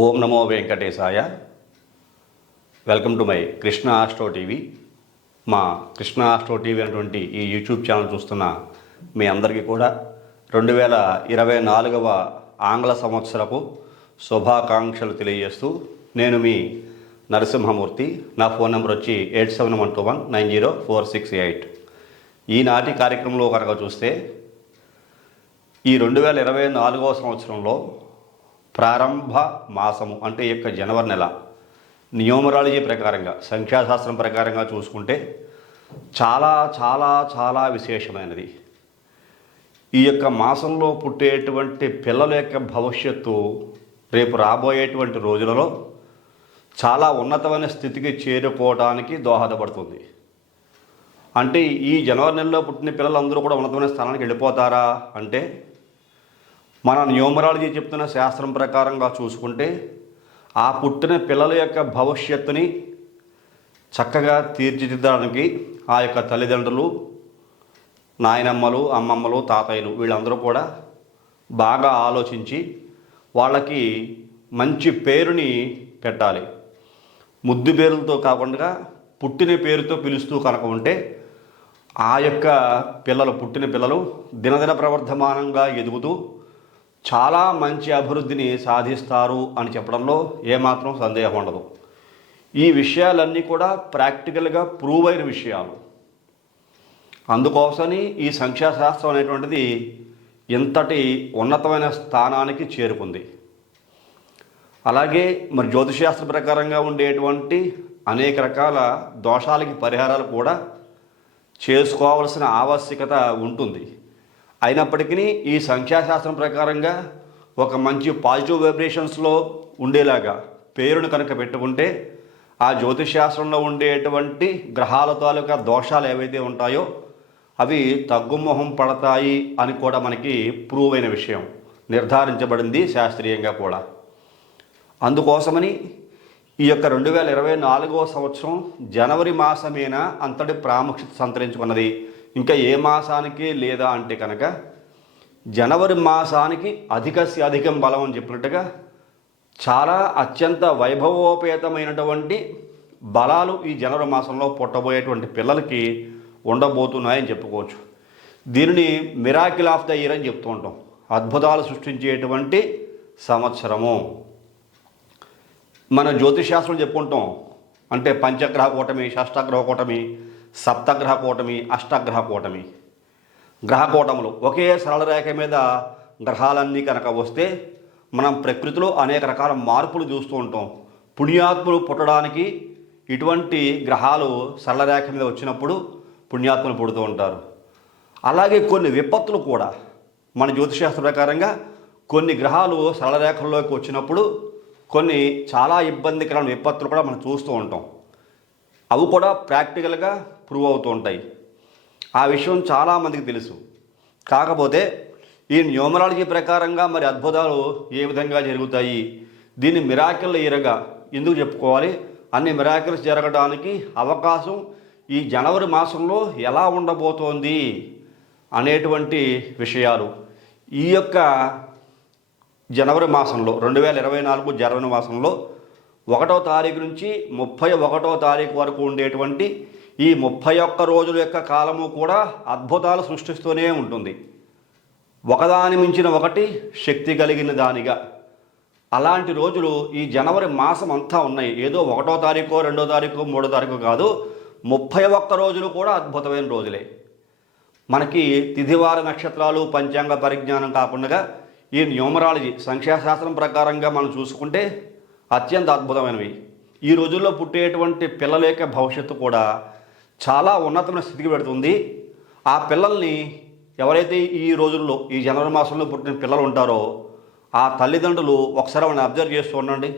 ఓం నమో వెంకటేశాయ. Welcome to my Krishna astro TV. మా కృష్ణ ఆస్ట్రో టీవీ అనేటువంటి ఈ యూట్యూబ్ ఛానల్ చూస్తున్న మీ అందరికీ కూడా 2024వ ఆంగ్ల సంవత్సరపు శుభాకాంక్షలు తెలియజేస్తూ నేను మీ నరసింహమూర్తి. నా ఫోన్ నెంబర్ వచ్చి 8712190468. ఈనాటి కార్యక్రమంలో కనుక చూస్తే ఈ 2024వ సంవత్సరంలో ప్రారంభ మాసము అంటే ఈ యొక్క జనవరి నెల న్యూమరాలజీ ప్రకారంగా, సంఖ్యాశాస్త్రం ప్రకారంగా చూసుకుంటే చాలా చాలా చాలా విశేషమైనది. ఈ యొక్క మాసంలో పుట్టేటువంటి పిల్లల యొక్క భవిష్యత్తు రేపు రాబోయేటువంటి రోజులలో చాలా ఉన్నతమైన స్థితికి చేరుకోవడానికి దోహదపడుతుంది. అంటే ఈ జనవరి నెలలో పుట్టిన పిల్లలందరూ కూడా ఉన్నతమైన స్థానానికి వెళ్ళిపోతారా అంటే, మన న్యూమరాలజీ చెప్తున్న శాస్త్రం ప్రకారంగా చూసుకుంటే ఆ పుట్టిన పిల్లల యొక్క భవిష్యత్తుని చక్కగా తీర్చిదిద్దడానికి ఆ యొక్క తల్లిదండ్రులు, నాయనమ్మలు, అమ్మమ్మలు, తాతయ్యలు వీళ్ళందరూ కూడా బాగా ఆలోచించి వాళ్ళకి మంచి పేరుని పెట్టాలి. ముద్దు పేరులతో కాకుండా పుట్టిన పేరుతో పిలుస్తూ కనుక ఉంటే ఆ యొక్క పుట్టిన పిల్లలు దినదిన ప్రవర్ధమానంగా ఎదుగుతూ చాలా మంచి అభివృద్ధిని సాధిస్తారు అని చెప్పడంలో ఏమాత్రం సందేహం ఉండదు. ఈ విషయాలన్నీ కూడా ప్రాక్టికల్గా ప్రూవ్ అయిన విషయాలు. అందుకోసమని ఈ సంఖ్యాశాస్త్రం అనేటువంటిది ఇంతటి ఉన్నతమైన స్థానానికి చేరుకుంది. అలాగే మరి జ్యోతిషశాస్త్ర ప్రకారంగా ఉండేటువంటి అనేక రకాల దోషాలకి పరిహారాలు కూడా చేసుకోవాల్సిన ఆవశ్యకత ఉంటుంది. అయినప్పటికీ ఈ సంఖ్యాశాస్త్రం ప్రకారంగా ఒక మంచి పాజిటివ్ వైబ్రేషన్స్లో ఉండేలాగా పేరును కనుక పెట్టుకుంటే ఆ జ్యోతిషశాస్త్రంలో ఉండేటువంటి గ్రహాల తాలూకా దోషాలు ఏవైతే ఉంటాయో అవి తగ్గుముఖం పడతాయి అని కూడా మనకి ప్రూవ్ అయిన విషయం, నిర్ధారించబడింది శాస్త్రీయంగా కూడా. అందుకోసమని ఈ యొక్క 2024వ సంవత్సరం జనవరి మాసమేనా అంతటి ప్రాముఖ్యత సంతరించుకున్నది, ఇంకా ఏ మాసానికి లేదా అంటే కనుక జనవరి మాసానికి అధికం బలం అని చెప్పినట్టుగా చాలా అత్యంత వైభవోపేతమైనటువంటి బలాలు ఈ జనవరి మాసంలో పుట్టబోయేటువంటి పిల్లలకి ఉండబోతున్నాయని చెప్పుకోవచ్చు. దీనిని మిరాకిల్ ఆఫ్ ద ఇయర్ అని చెప్తూ ఉంటాం. అద్భుతాలు సృష్టించేటువంటి సంవత్సరము. మన జ్యోతిషశాస్త్రం చెప్పుకుంటాం అంటే పంచగ్రహ కూటమి, షష్ఠగ్రహ కూటమి, సప్తగ్రహ కూటమి, అష్టగ్రహ కూటమి. గ్రహ కూటములు ఒకే సరళ రేఖ మీద గ్రహాలన్నీ కనుక వస్తే మనం ప్రకృతిలో అనేక రకాల మార్పులు చూస్తూ ఉంటాం. పుణ్యాత్ములు పుట్టడానికి ఇటువంటి గ్రహాలు సరళ రేఖ మీద వచ్చినప్పుడు పుణ్యాత్ములు పుడుతూ ఉంటారు. అలాగే కొన్ని విపత్తులు కూడా మన జ్యోతిషశాస్త్ర ప్రకారంగా కొన్ని గ్రహాలు సరళ రేఖల్లోకి వచ్చినప్పుడు కొన్ని చాలా ఇబ్బందికరమైన విపత్తులు కూడా మనం చూస్తూ ఉంటాం. అవి కూడా ప్రాక్టికల్గా ప్రూవ్ అవుతూ ఉంటాయి. ఆ విషయం చాలామందికి తెలుసు. కాకపోతే ఈ న్యూమరాలజీ ప్రకారంగా మరి అద్భుతాలు ఏ విధంగా జరుగుతాయి, దీన్ని మిరాకిల్ ఇయర్గా ఎందుకు చెప్పుకోవాలి, అన్ని మిరాకిల్స్ జరగడానికి అవకాశం ఈ జనవరి మాసంలో ఎలా ఉండబోతోంది అనేటువంటి విషయాలు ఈ యొక్క జనవరి మాసంలో 2024 జనవరి మాసంలో 1వ తారీఖు నుంచి 31వ తారీఖు వరకు ఉండేటువంటి ఈ 31 రోజుల యొక్క కాలము కూడా అద్భుతాలు సృష్టిస్తూనే ఉంటుంది. ఒకదాని మించిన ఒకటి శక్తి కలిగిన దానిగా అలాంటి రోజులు ఈ జనవరి మాసం అంతా ఉన్నాయి. ఏదో 1వ తారీఖు, 2వ తారీఖు, 3వ తారీఖు కాదు, 31 రోజులు కూడా అద్భుతమైన రోజులే. మనకి తిథివార నక్షత్రాలు, పంచాంగ పరిజ్ఞానం కాకుండా ఈ న్యూమరాలజీ సంఖ్యాశాస్త్రం ప్రకారంగా మనం చూసుకుంటే అత్యంత అద్భుతమైనవి. ఈ రోజుల్లో పుట్టేటువంటి పిల్లల యొక్క భవిష్యత్తు కూడా చాలా ఉన్నతమైన స్థితికి పెడుతుంది. ఆ పిల్లల్ని ఎవరైతే ఈ రోజుల్లో ఈ జనవరి మాసంలో పుట్టిన పిల్లలు ఉంటారో ఆ తల్లిదండ్రులు ఒకసారి వాళ్ళని అబ్జర్వ్ చేస్తూ ఉండండి.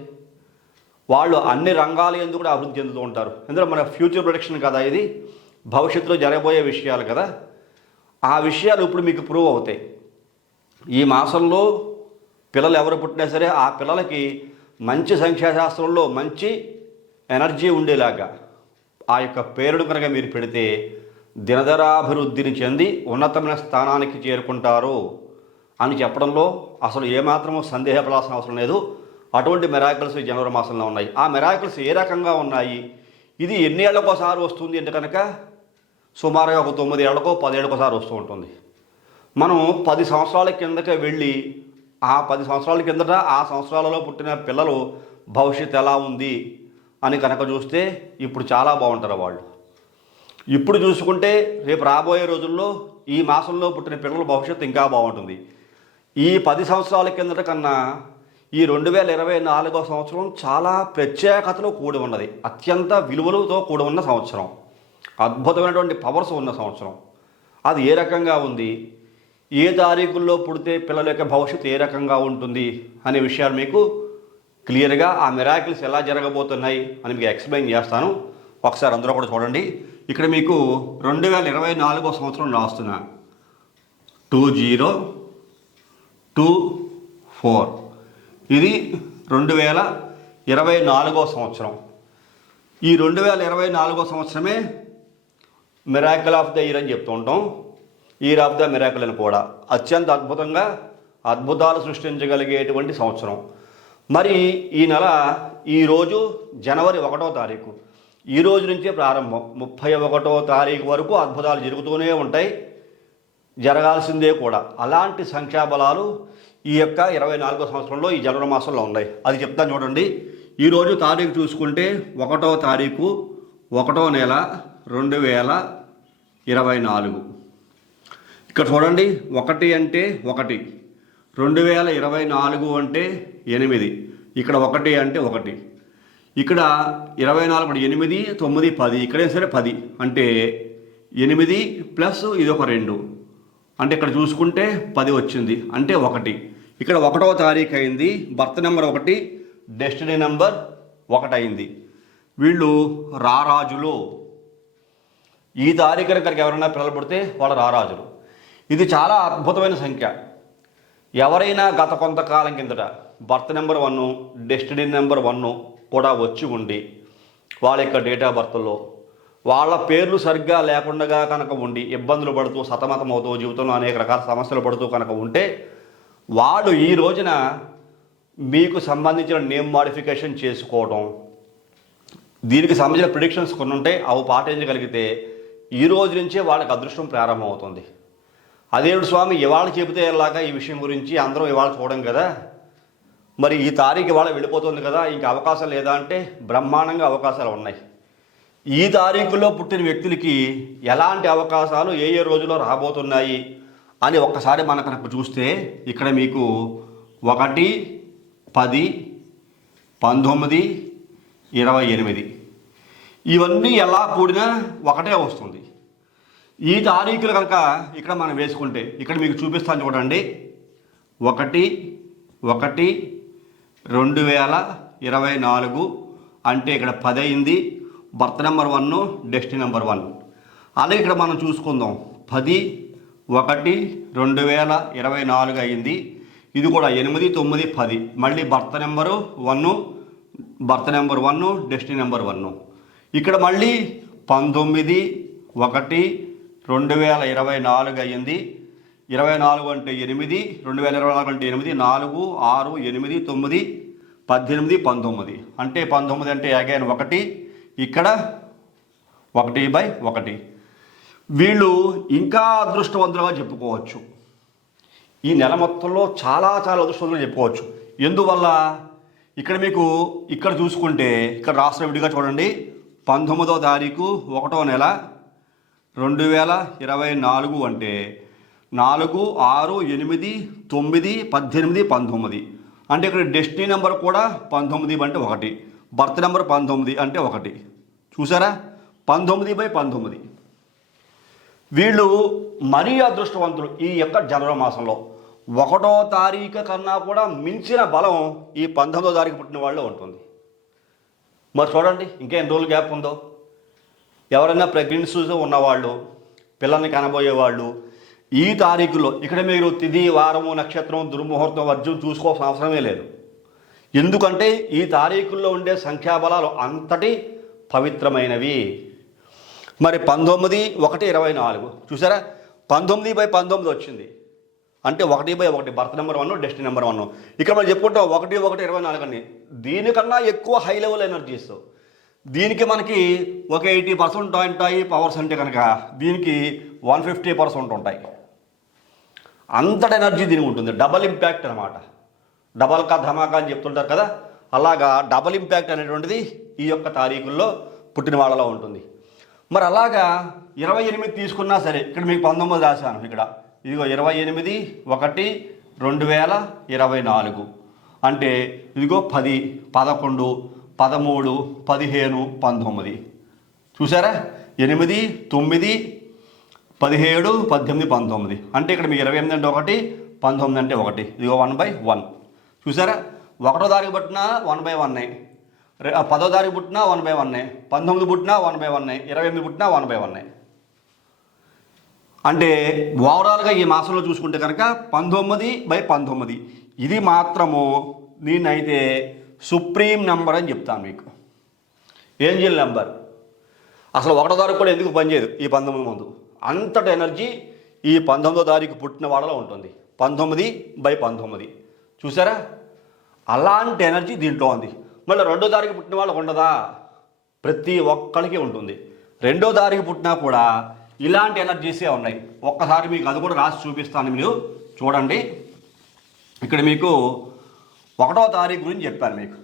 వాళ్ళు అన్ని రంగాలు ఎందుకు కూడా అభివృద్ధి చెందుతూ ఉంటారు. ఎందుకంటే మన ఫ్యూచర్ ప్రొడిక్షన్ కదా, ఇది భవిష్యత్తులో జరగబోయే విషయాలు కదా. ఆ విషయాలు ఇప్పుడు మీకు ప్రూవ్ అవుతాయి. ఈ మాసంలో పిల్లలు ఎవరు పుట్టినా సరే ఆ పిల్లలకి మంచి సంఖ్యాశాస్త్రంలో మంచి ఎనర్జీ ఉండేలాగా ఆ యొక్క పేరును కనుక మీరు పెడితే దినదరాభివృద్ధిని చెంది ఉన్నతమైన స్థానానికి చేరుకుంటారు అని చెప్పడంలో అసలు ఏమాత్రమూ సందేహపడాల్సిన అవసరం లేదు. అటువంటి మిరాకిల్స్ ఈ జనవరి మాసంలో ఉన్నాయి. ఆ మిరాకిల్స్ ఏ రకంగా ఉన్నాయి, ఇది ఎన్ని ఏళ్ళకోసారి వస్తుంది అంటే కనుక సుమారుగా ఒక 9 ఏళ్ళకో 10 ఏళ్ళకోసారి వస్తూ ఉంటుంది. మనం 10 సంవత్సరాల కిందకే వెళ్ళి ఆ 10 సంవత్సరాల కిందట ఆ సంవత్సరాలలో పుట్టిన పిల్లలు భవిష్యత్తు ఎలా ఉంది అని కనుక చూస్తే ఇప్పుడు చాలా బాగుంటారు వాళ్ళు. ఇప్పుడు చూసుకుంటే రేపు రాబోయే రోజుల్లో ఈ మాసంలో పుట్టిన పిల్లల భవిష్యత్తు ఇంకా బాగుంటుంది. ఈ 10 సంవత్సరాల కిందట కన్నా ఈ 2024 సంవత్సరం చాలా ప్రత్యేకతలో కూడి ఉన్నది. అత్యంత విలువలతో కూడి ఉన్న సంవత్సరం, అద్భుతమైనటువంటి పవర్స్ ఉన్న సంవత్సరం. అది ఏ రకంగా ఉంది, ఏ తారీఖుల్లో పుడితే పిల్లల యొక్క భవిష్యత్తు ఏ రకంగా ఉంటుంది అనే విషయాలు మీకు క్లియర్గా ఆ మిరాకిల్స్ ఎలా జరగబోతున్నాయి అని మీకు ఎక్స్ప్లెయిన్ చేస్తాను. ఒకసారి అందరూ కూడా చూడండి. ఇక్కడ మీకు 2024 సంవత్సరం రాస్తున్నా 2024. ఇది 2024 సంవత్సరం. ఈ 2024 సంవత్సరమే మిరాకిల్ ఆఫ్ ద ఇయర్ అని చెప్తూ ఉంటాం. ఇయర్ ఆఫ్ ద మిరాకిల్ అని కూడా అత్యంత అద్భుతంగా అద్భుతాలు సృష్టించగలిగేటువంటి సంవత్సరం. మరి ఈ నెల ఈరోజు జనవరి 1వ తారీఖు, ఈ రోజు నుంచే ప్రారంభం. 31వ తారీఖు వరకు అద్భుతాలు జరుగుతూనే ఉంటాయి, జరగాల్సిందే కూడా. అలాంటి సంఖ్యాబలాలు ఈ యొక్క 24వ సంవత్సరంలో ఈ జనవరి మాసంలో ఉన్నాయి. అది చెప్తాను చూడండి. ఈరోజు తారీఖు చూసుకుంటే 1వ తారీఖు 1వ నెల 2024. ఇక్కడ చూడండి, 1 అంటే 1, 2024 అంటే 8, ఇక్కడ 1 అంటే 1, ఇక్కడ 24 8, 9, 10, ఇక్కడే సరే 10 అంటే 8 ప్లస్ ఇది ఒక 2 అంటే ఇక్కడ చూసుకుంటే 10 వచ్చింది అంటే 1. ఇక్కడ 1వ తారీఖు అయింది, బర్త్ నెంబర్ 1, డెస్టినీ నెంబర్ 1 అయింది. వీళ్ళు రారాజులు. ఈ తారీఖున కనుక ఎవరైనా పిల్లలు పుడితే వాళ్ళు రారాజులు. ఇది చాలా అద్భుతమైన సంఖ్య. ఎవరైనా గత కొంతకాలం కిందట బర్త్ నెంబర్ 1, డెస్టినీ నెంబర్ 1 కూడా వచ్చి ఉండి వాళ్ళ యొక్క డేట్ ఆఫ్ బర్త్లో వాళ్ళ పేర్లు సరిగ్గా లేకుండా కనుక ఉండి ఇబ్బందులు పడుతూ సతమతమవుతూ జీవితంలో అనేక రకాల సమస్యలు పడుతూ కనుక ఉంటే వాడు ఈ రోజున మీకు సంబంధించిన నేమ్ మాడిఫికేషన్ చేసుకోవడం, దీనికి సంబంధించిన ప్రిడిక్షన్స్ కొన్ని ఉంటాయి, అవి పాటించగలిగితే ఈ రోజు నుంచే వాళ్ళకి అదృష్టం ప్రారంభమవుతుంది. అదేవిడు స్వామి ఇవాళ చెబితే ఎలాగా ఈ విషయం గురించి అందరం ఇవాళ చూడం కదా, మరి ఈ తారీఖు ఇవాళ వెళ్ళిపోతుంది కదా, ఇంకా అవకాశం లేదా అంటే బ్రహ్మాండంగా అవకాశాలు ఉన్నాయి. ఈ తారీఖులో పుట్టిన వ్యక్తులకి ఎలాంటి అవకాశాలు ఏ ఏ రోజుల్లో రాబోతున్నాయి అని ఒక్కసారి మనం కనుక చూస్తే ఇక్కడ మీకు 1, 10, 19, 28 ఇవన్నీ ఎలా కూడినా ఒకటే వస్తుంది. ఈ తారీఖులు కనుక ఇక్కడ మనం వేసుకుంటే ఇక్కడ మీకు చూపిస్తాను చూడండి. 1, 1, 2024 అంటే ఇక్కడ 10 అయింది, బర్త్ నెంబర్ 1, డెస్టినీ నెంబర్ 1. అలాగే ఇక్కడ మనం చూసుకుందాం 10, 1, 2024 అయింది. ఇది కూడా 8, 9, 10 మళ్ళీ birth number 1, birth number 1, destiny number 1. ఇక్కడ మళ్ళీ 19, 1, 2024 అయ్యింది. 24 అంటే 8, 2024 అంటే 8, 4, 6, 8, 9, 18, 19 అంటే 19 అంటే అగైన్ 1, ఇక్కడ 1/1. వీళ్ళు ఇంకా అదృష్టవంతులుగా చెప్పుకోవచ్చు. ఈ నెల మొత్తంలో చాలా చాలా అదృష్టవంతులుగా చెప్పుకోవచ్చు. ఎందువల్ల ఇక్కడ మీకు ఇక్కడ చూసుకుంటే ఇక్కడ రాష్ట్ర విడిగా చూడండి. 19వ తారీఖు 1వ నెల 2024 అంటే 4, 6, 8, 9, 18, 19 అంటే ఇక్కడ డెస్టినీ నెంబర్ కూడా 19 అంటే 1, బర్త్ నెంబర్ 19 అంటే 1. చూసారా, 19/19. వీళ్ళు మరీ అదృష్టవంతులు. ఈ యొక్క జనవరి మాసంలో 1వ తారీఖు కన్నా కూడా మించిన బలం ఈ 19వ తారీఖు పుట్టిన వాళ్ళు ఉంటుంది. మరి చూడండి ఇంకా ఎన్ని రోజులు గ్యాప్ ఉందో. ఎవరైనా ప్రెగ్నెన్సీస్ ఉన్నవాళ్ళు, పిల్లల్ని కనబోయేవాళ్ళు ఈ తారీఖులో ఇక్కడ మీరు తిథి, వారము, నక్షత్రం, దుర్ముహూర్తం, వర్జం చూసుకోవాల్సిన అవసరమే లేదు. ఎందుకంటే ఈ తారీఖుల్లో ఉండే సంఖ్యాబలాలు అంతటి పవిత్రమైనవి. మరి 19, 1, 24 చూసారా, 19/19 వచ్చింది అంటే 1/1 బర్త్ నెంబర్ 1 డెస్టినీ నెంబర్ 1. ఇక్కడ మనం చెప్పుకుంటాం 1/1/24 అని. దీనికన్నా ఎక్కువ హై లెవెల్ ఎనర్జీస్. దీనికి మనకి ఒక 80% ఉంటాయి పవర్స్ అంటే కనుక, దీనికి 150% ఉంటాయి. అంతటి ఎనర్జీ దీనికి ఉంటుంది. డబల్ ఇంపాక్ట్ అనమాట. డబల్ కా ధమాకా అని చెప్తుంటారు కదా, అలాగా డబల్ ఇంపాక్ట్ అనేటువంటిది ఈ యొక్క తారీఖుల్లో పుట్టిన వాళ్ళలో ఉంటుంది. మరి అలాగా 28 తీసుకున్నా సరే, ఇక్కడ మీకు 19 రాశాను. ఇక్కడ ఇదిగో 28/1/2024 అంటే ఇదిగో 10, 11, 13, 15, 19 చూసారా? 8, 9, 17, 18, 19 అంటే ఇక్కడ మీకు 28 అంటే 1, 19 అంటే 1. ఇదిగో 1/1 చూసారా? 1వ తారీఖు పుట్టినా 1/1, 10వ తారీఖు పుట్టినా 1/1, 19 పుట్టినా 1/1, 28 పుట్టినా 1/1. అంటే ఓవరాల్గా ఈ మాసంలో చూసుకుంటే కనుక 19/19 ఇది మాత్రము నేనైతే సుప్రీం నెంబర్ అని చెప్తాను మీకు. Angel number. అసలు 1వ తారీఖు కూడా ఎందుకు పనిచేయదు ఈ 19 ముందు. అంతటి ఎనర్జీ ఈ 19వ తారీఖు పుట్టిన వాళ్ళలో ఉంటుంది. 19/19 చూసారా? అలాంటి ఎనర్జీ దీంట్లో ఉంది. మళ్ళీ 2వ తారీఖు పుట్టిన వాళ్ళకు ఉండదా? ప్రతి ఒక్కరికి ఉంటుంది. 2వ తారీఖు పుట్టినా కూడా ఇలాంటి ఎనర్జీసే ఉన్నాయి. ఒక్కసారి మీకు అది కూడా రాసి చూపిస్తాను, మీరు చూడండి. ఇక్కడ మీకు 1వ తారీఖు గురించి చెప్పాను మీకు.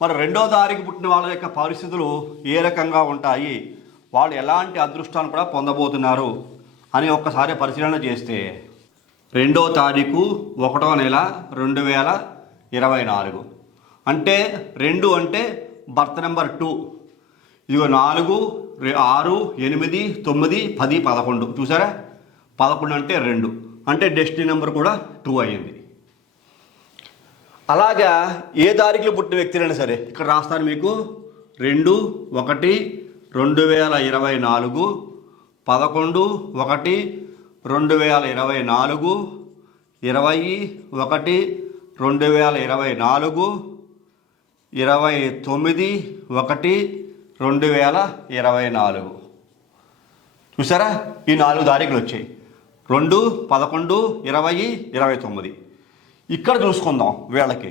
మరి 2వ తారీఖు పుట్టిన వాళ్ళ యొక్క పరిస్థితులు ఏ రకంగా ఉంటాయి, వాళ్ళు ఎలాంటి అదృష్టాన్ని కూడా పొందబోతున్నారు అని ఒక్కసారి పరిశీలన చేస్తే, 2వ తారీఖు 1వ నెల 2024 అంటే 2 అంటే బర్త్ నెంబర్ 2. ఇదిగో 4, 6, 8, 9, 10, 11 చూసారా? 11 అంటే 2 అంటే డెస్టినీ నెంబర్ కూడా 2 అయ్యింది. అలాగా ఏ తారీఖులో పుట్టిన వ్యక్తులైనా సరే ఇక్కడ రాస్తాను మీకు. 2/1/2024, 11/1/2024, 21/2024, 29/1/2024 చూసారా? ఈ 4 తారీఖులు వచ్చాయి. 2, 11, 20, 29. ఇక్కడ చూసుకుందాం వీళ్ళకి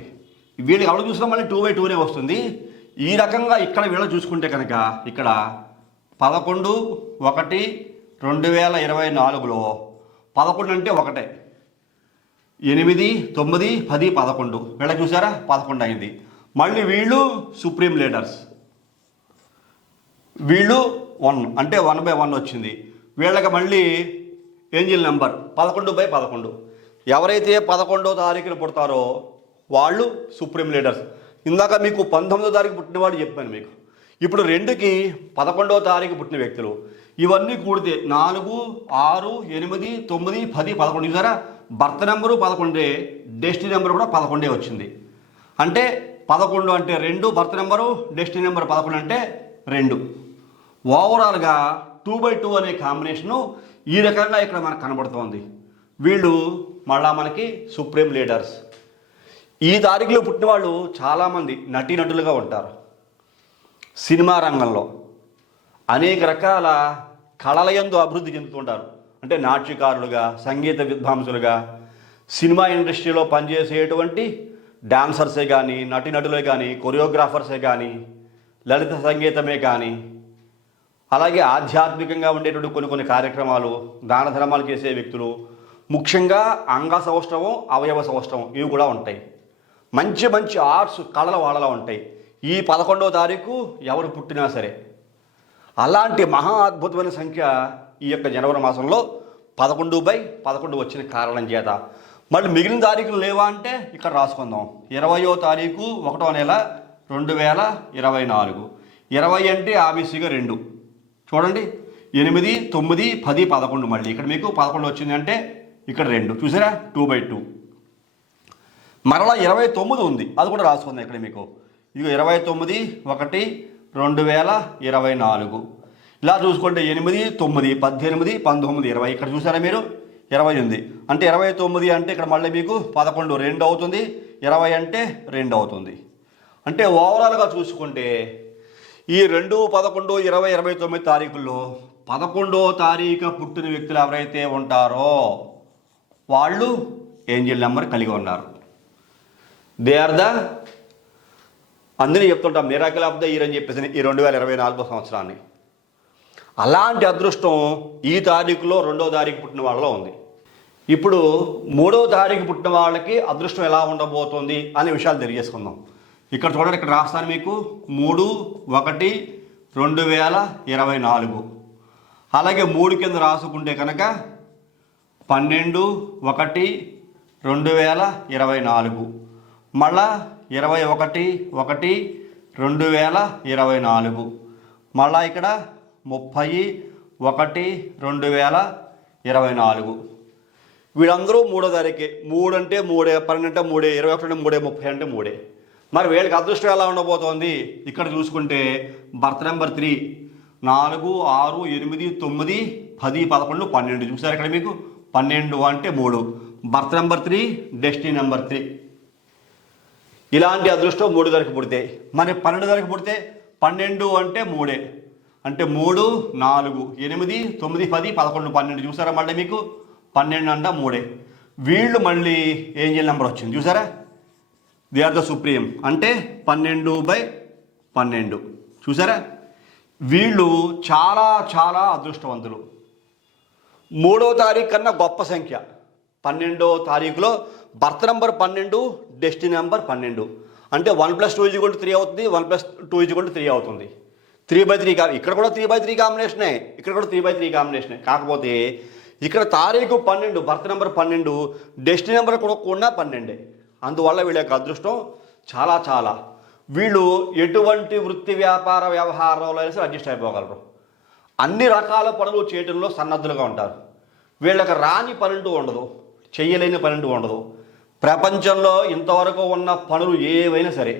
ఎవరు చూసినా మళ్ళీ 2/2 వస్తుంది. ఈ రకంగా ఇక్కడ వీళ్ళు చూసుకుంటే కనుక ఇక్కడ 11/1/2024లో 11 అంటే 1, 8, 9, 10, 11 వీళ్ళ చూసారా? 11 అయింది. మళ్ళీ వీళ్ళు సుప్రీం లీడర్స్, వీళ్ళు 1 అంటే 1/1 వచ్చింది. వీళ్ళకి మళ్ళీ ఏంజిల్ నెంబర్ 11/11. ఎవరైతే 11వ తారీఖున పుడతారో వాళ్ళు సుప్రీం లీడర్స్. ఇందాక మీకు 19వ తారీఖు పుట్టినవాడు చెప్పాను మీకు. ఇప్పుడు 2కి 11వ తారీఖు పుట్టిన వ్యక్తులు ఇవన్నీ కూడితే 4, 6, 8, 9, 10, 11 చూసారా? బర్త్ నెంబరు 11, డెస్టినీ నెంబర్ కూడా 11 వచ్చింది. అంటే 11 అంటే 2, బర్త్ నెంబరు డెస్టినీ నెంబర్ 11 అంటే 2. ఓవరాల్గా 2/2 అనే కాంబినేషను ఈ రకంగా ఇక్కడ మనకు కనబడుతోంది. వీళ్ళు మళ్ళా మనకి సుప్రీం లీడర్స్. ఈ తారీఖులో పుట్టిన వాళ్ళు చాలామంది నటీనటులుగా ఉంటారు. సినిమా రంగంలో అనేక రకాల కళలయందు అభివృద్ధి చెందుతుంటారు. అంటే నాట్యకారులుగా, సంగీత విద్వాంసులుగా, సినిమా ఇండస్ట్రీలో పనిచేసేటువంటి డాన్సర్సే కానీ, నటీనటులే కానీ, కొరియోగ్రాఫర్సే కానీ, లలిత సంగీతమే కానీ, అలాగే ఆధ్యాత్మికంగా ఉండేటువంటి కొన్ని కార్యక్రమాలు, దాన ధర్మాలు చేసే వ్యక్తులు, ముఖ్యంగా అంగ సౌష్ఠవం, అవయవ సౌష్ఠవం ఇవి కూడా ఉంటాయి. మంచి మంచి ఆర్ట్స్ కళల వాళ్ళలో ఉంటాయి. ఈ 11వ తారీఖు ఎవరు పుట్టినా సరే. అలాంటి మహా అద్భుతమైన సంఖ్య ఈ యొక్క జనవరి మాసంలో 11/11 వచ్చిన కారణం చేత. మళ్ళీ మిగిలిన తారీఖులు లేవా అంటే ఇక్కడ రాసుకుందాం. 20వ తారీఖు 1వ నెల 2024. 20 అంటే ఆబ్వియస్గా 2 చూడండి. 8, 9, 10, 11 మళ్ళీ ఇక్కడ మీకు 11 వచ్చింది అంటే ఇక్కడ 2 చూసారా? 2/2. మరలా 29 ఉంది, అది కూడా రాసుకుందాం ఇక్కడ మీకు. ఇక 29/1/2024 ఇలా చూసుకుంటే 8, 9, 18, 19, 20 ఇక్కడ చూసారా మీరు? 20 ఉంది. అంటే 29 అంటే ఇక్కడ మళ్ళీ మీకు 11 2 అవుతుంది, 20 అంటే 2 అవుతుంది. అంటే ఓవరాల్గా చూసుకుంటే ఈ 2, 11, 20, 29 తారీఖుల్లో 11వ తారీఖు పుట్టిన వ్యక్తులు ఎవరైతే ఉంటారో వాళ్ళు ఏంజిల్ నెంబర్ కలిగి ఉన్నారు. దే ఆర్ ద అందుకే చెప్తుంటాం మిరాకిల్ ఆఫ్ ద ఇయర్ అని చెప్పేసి ఈ 2024 సంవత్సరాన్ని. అలాంటి అదృష్టం ఈ తారీఖులో 2వ తారీఖు పుట్టిన వాళ్ళలో ఉంది. ఇప్పుడు 3వ తారీఖు పుట్టిన వాళ్ళకి అదృష్టం ఎలా ఉండబోతోంది అనే విషయాలు తెలియజేసుకుందాం. ఇక్కడ చూడండి, ఇక్కడ రాస్తాను మీకు 3/1/2024. అలాగే 3 కింద రాసుకుంటే కనుక 12/1/2024, మళ్ళా 21/1/2024, మళ్ళా ఇక్కడ 30/1/2024. వీళ్ళందరూ 3వ తారీఖే. 3 అంటే 3, 12 అంటే 3, 21 అంటే 3, 30 అంటే 3. మరి వీళ్ళకి అదృష్టం ఎలా ఉండబోతోంది? ఇక్కడ చూసుకుంటే బర్త్ నెంబర్ 3, 4, 6, 8, 9, 10, 11, 12. చూసారు ఇక్కడ మీకు 12 అంటే 3. Birth number 3, destiny number 3. ఇలాంటి అదృష్టం 3 తారీఖు పుడితే. మరి 12 తారీఖు పుడితే 12 అంటే 3, అంటే 3, 4, 8, 9, 10, 11, 12. చూసారా మళ్ళీ మీకు 12 అంటే 3. వీళ్ళు మళ్ళీ ఏంజిల్ నెంబర్ వచ్చింది చూసారా, దే ఆర్ ద సుప్రీం అంటే 12/12. చూసారా, వీళ్ళు చాలా చాలా అదృష్టవంతులు. 3వ తారీఖు కన్నా గొప్ప సంఖ్య 12వ తారీఖులో బర్త్ నెంబర్ 12, డెస్టినీ నెంబర్ 12. అంటే 1+2 = 3 అవుతుంది, 1+2 = 3 అవుతుంది. 3/3 ఇక్కడ కూడా 3/3 కాంబినేషనే, ఇక్కడ కూడా 3/3 కాంబినేషనే. కాకపోతే ఇక్కడ తారీఖు 12, బర్త్ నెంబర్ 12, డెస్టినీ నెంబర్ కూడా 12. అందువల్ల వీళ్ళ యొక్క అదృష్టం చాలా చాలా. వీళ్ళు ఎటువంటి వృత్తి వ్యాపార వ్యవహారంలో అయినా సరే అడ్జస్ట్ అయిపోగలరు. అన్ని రకాల పనులు చేయడంలో సన్నద్ధులుగా ఉంటారు. వీళ్ళకి రాని పనంటూ ఉండదు, చెయ్యలేని పనంటూ ఉండదు. ప్రపంచంలో ఇంతవరకు ఉన్న పనులు ఏవైనా సరే,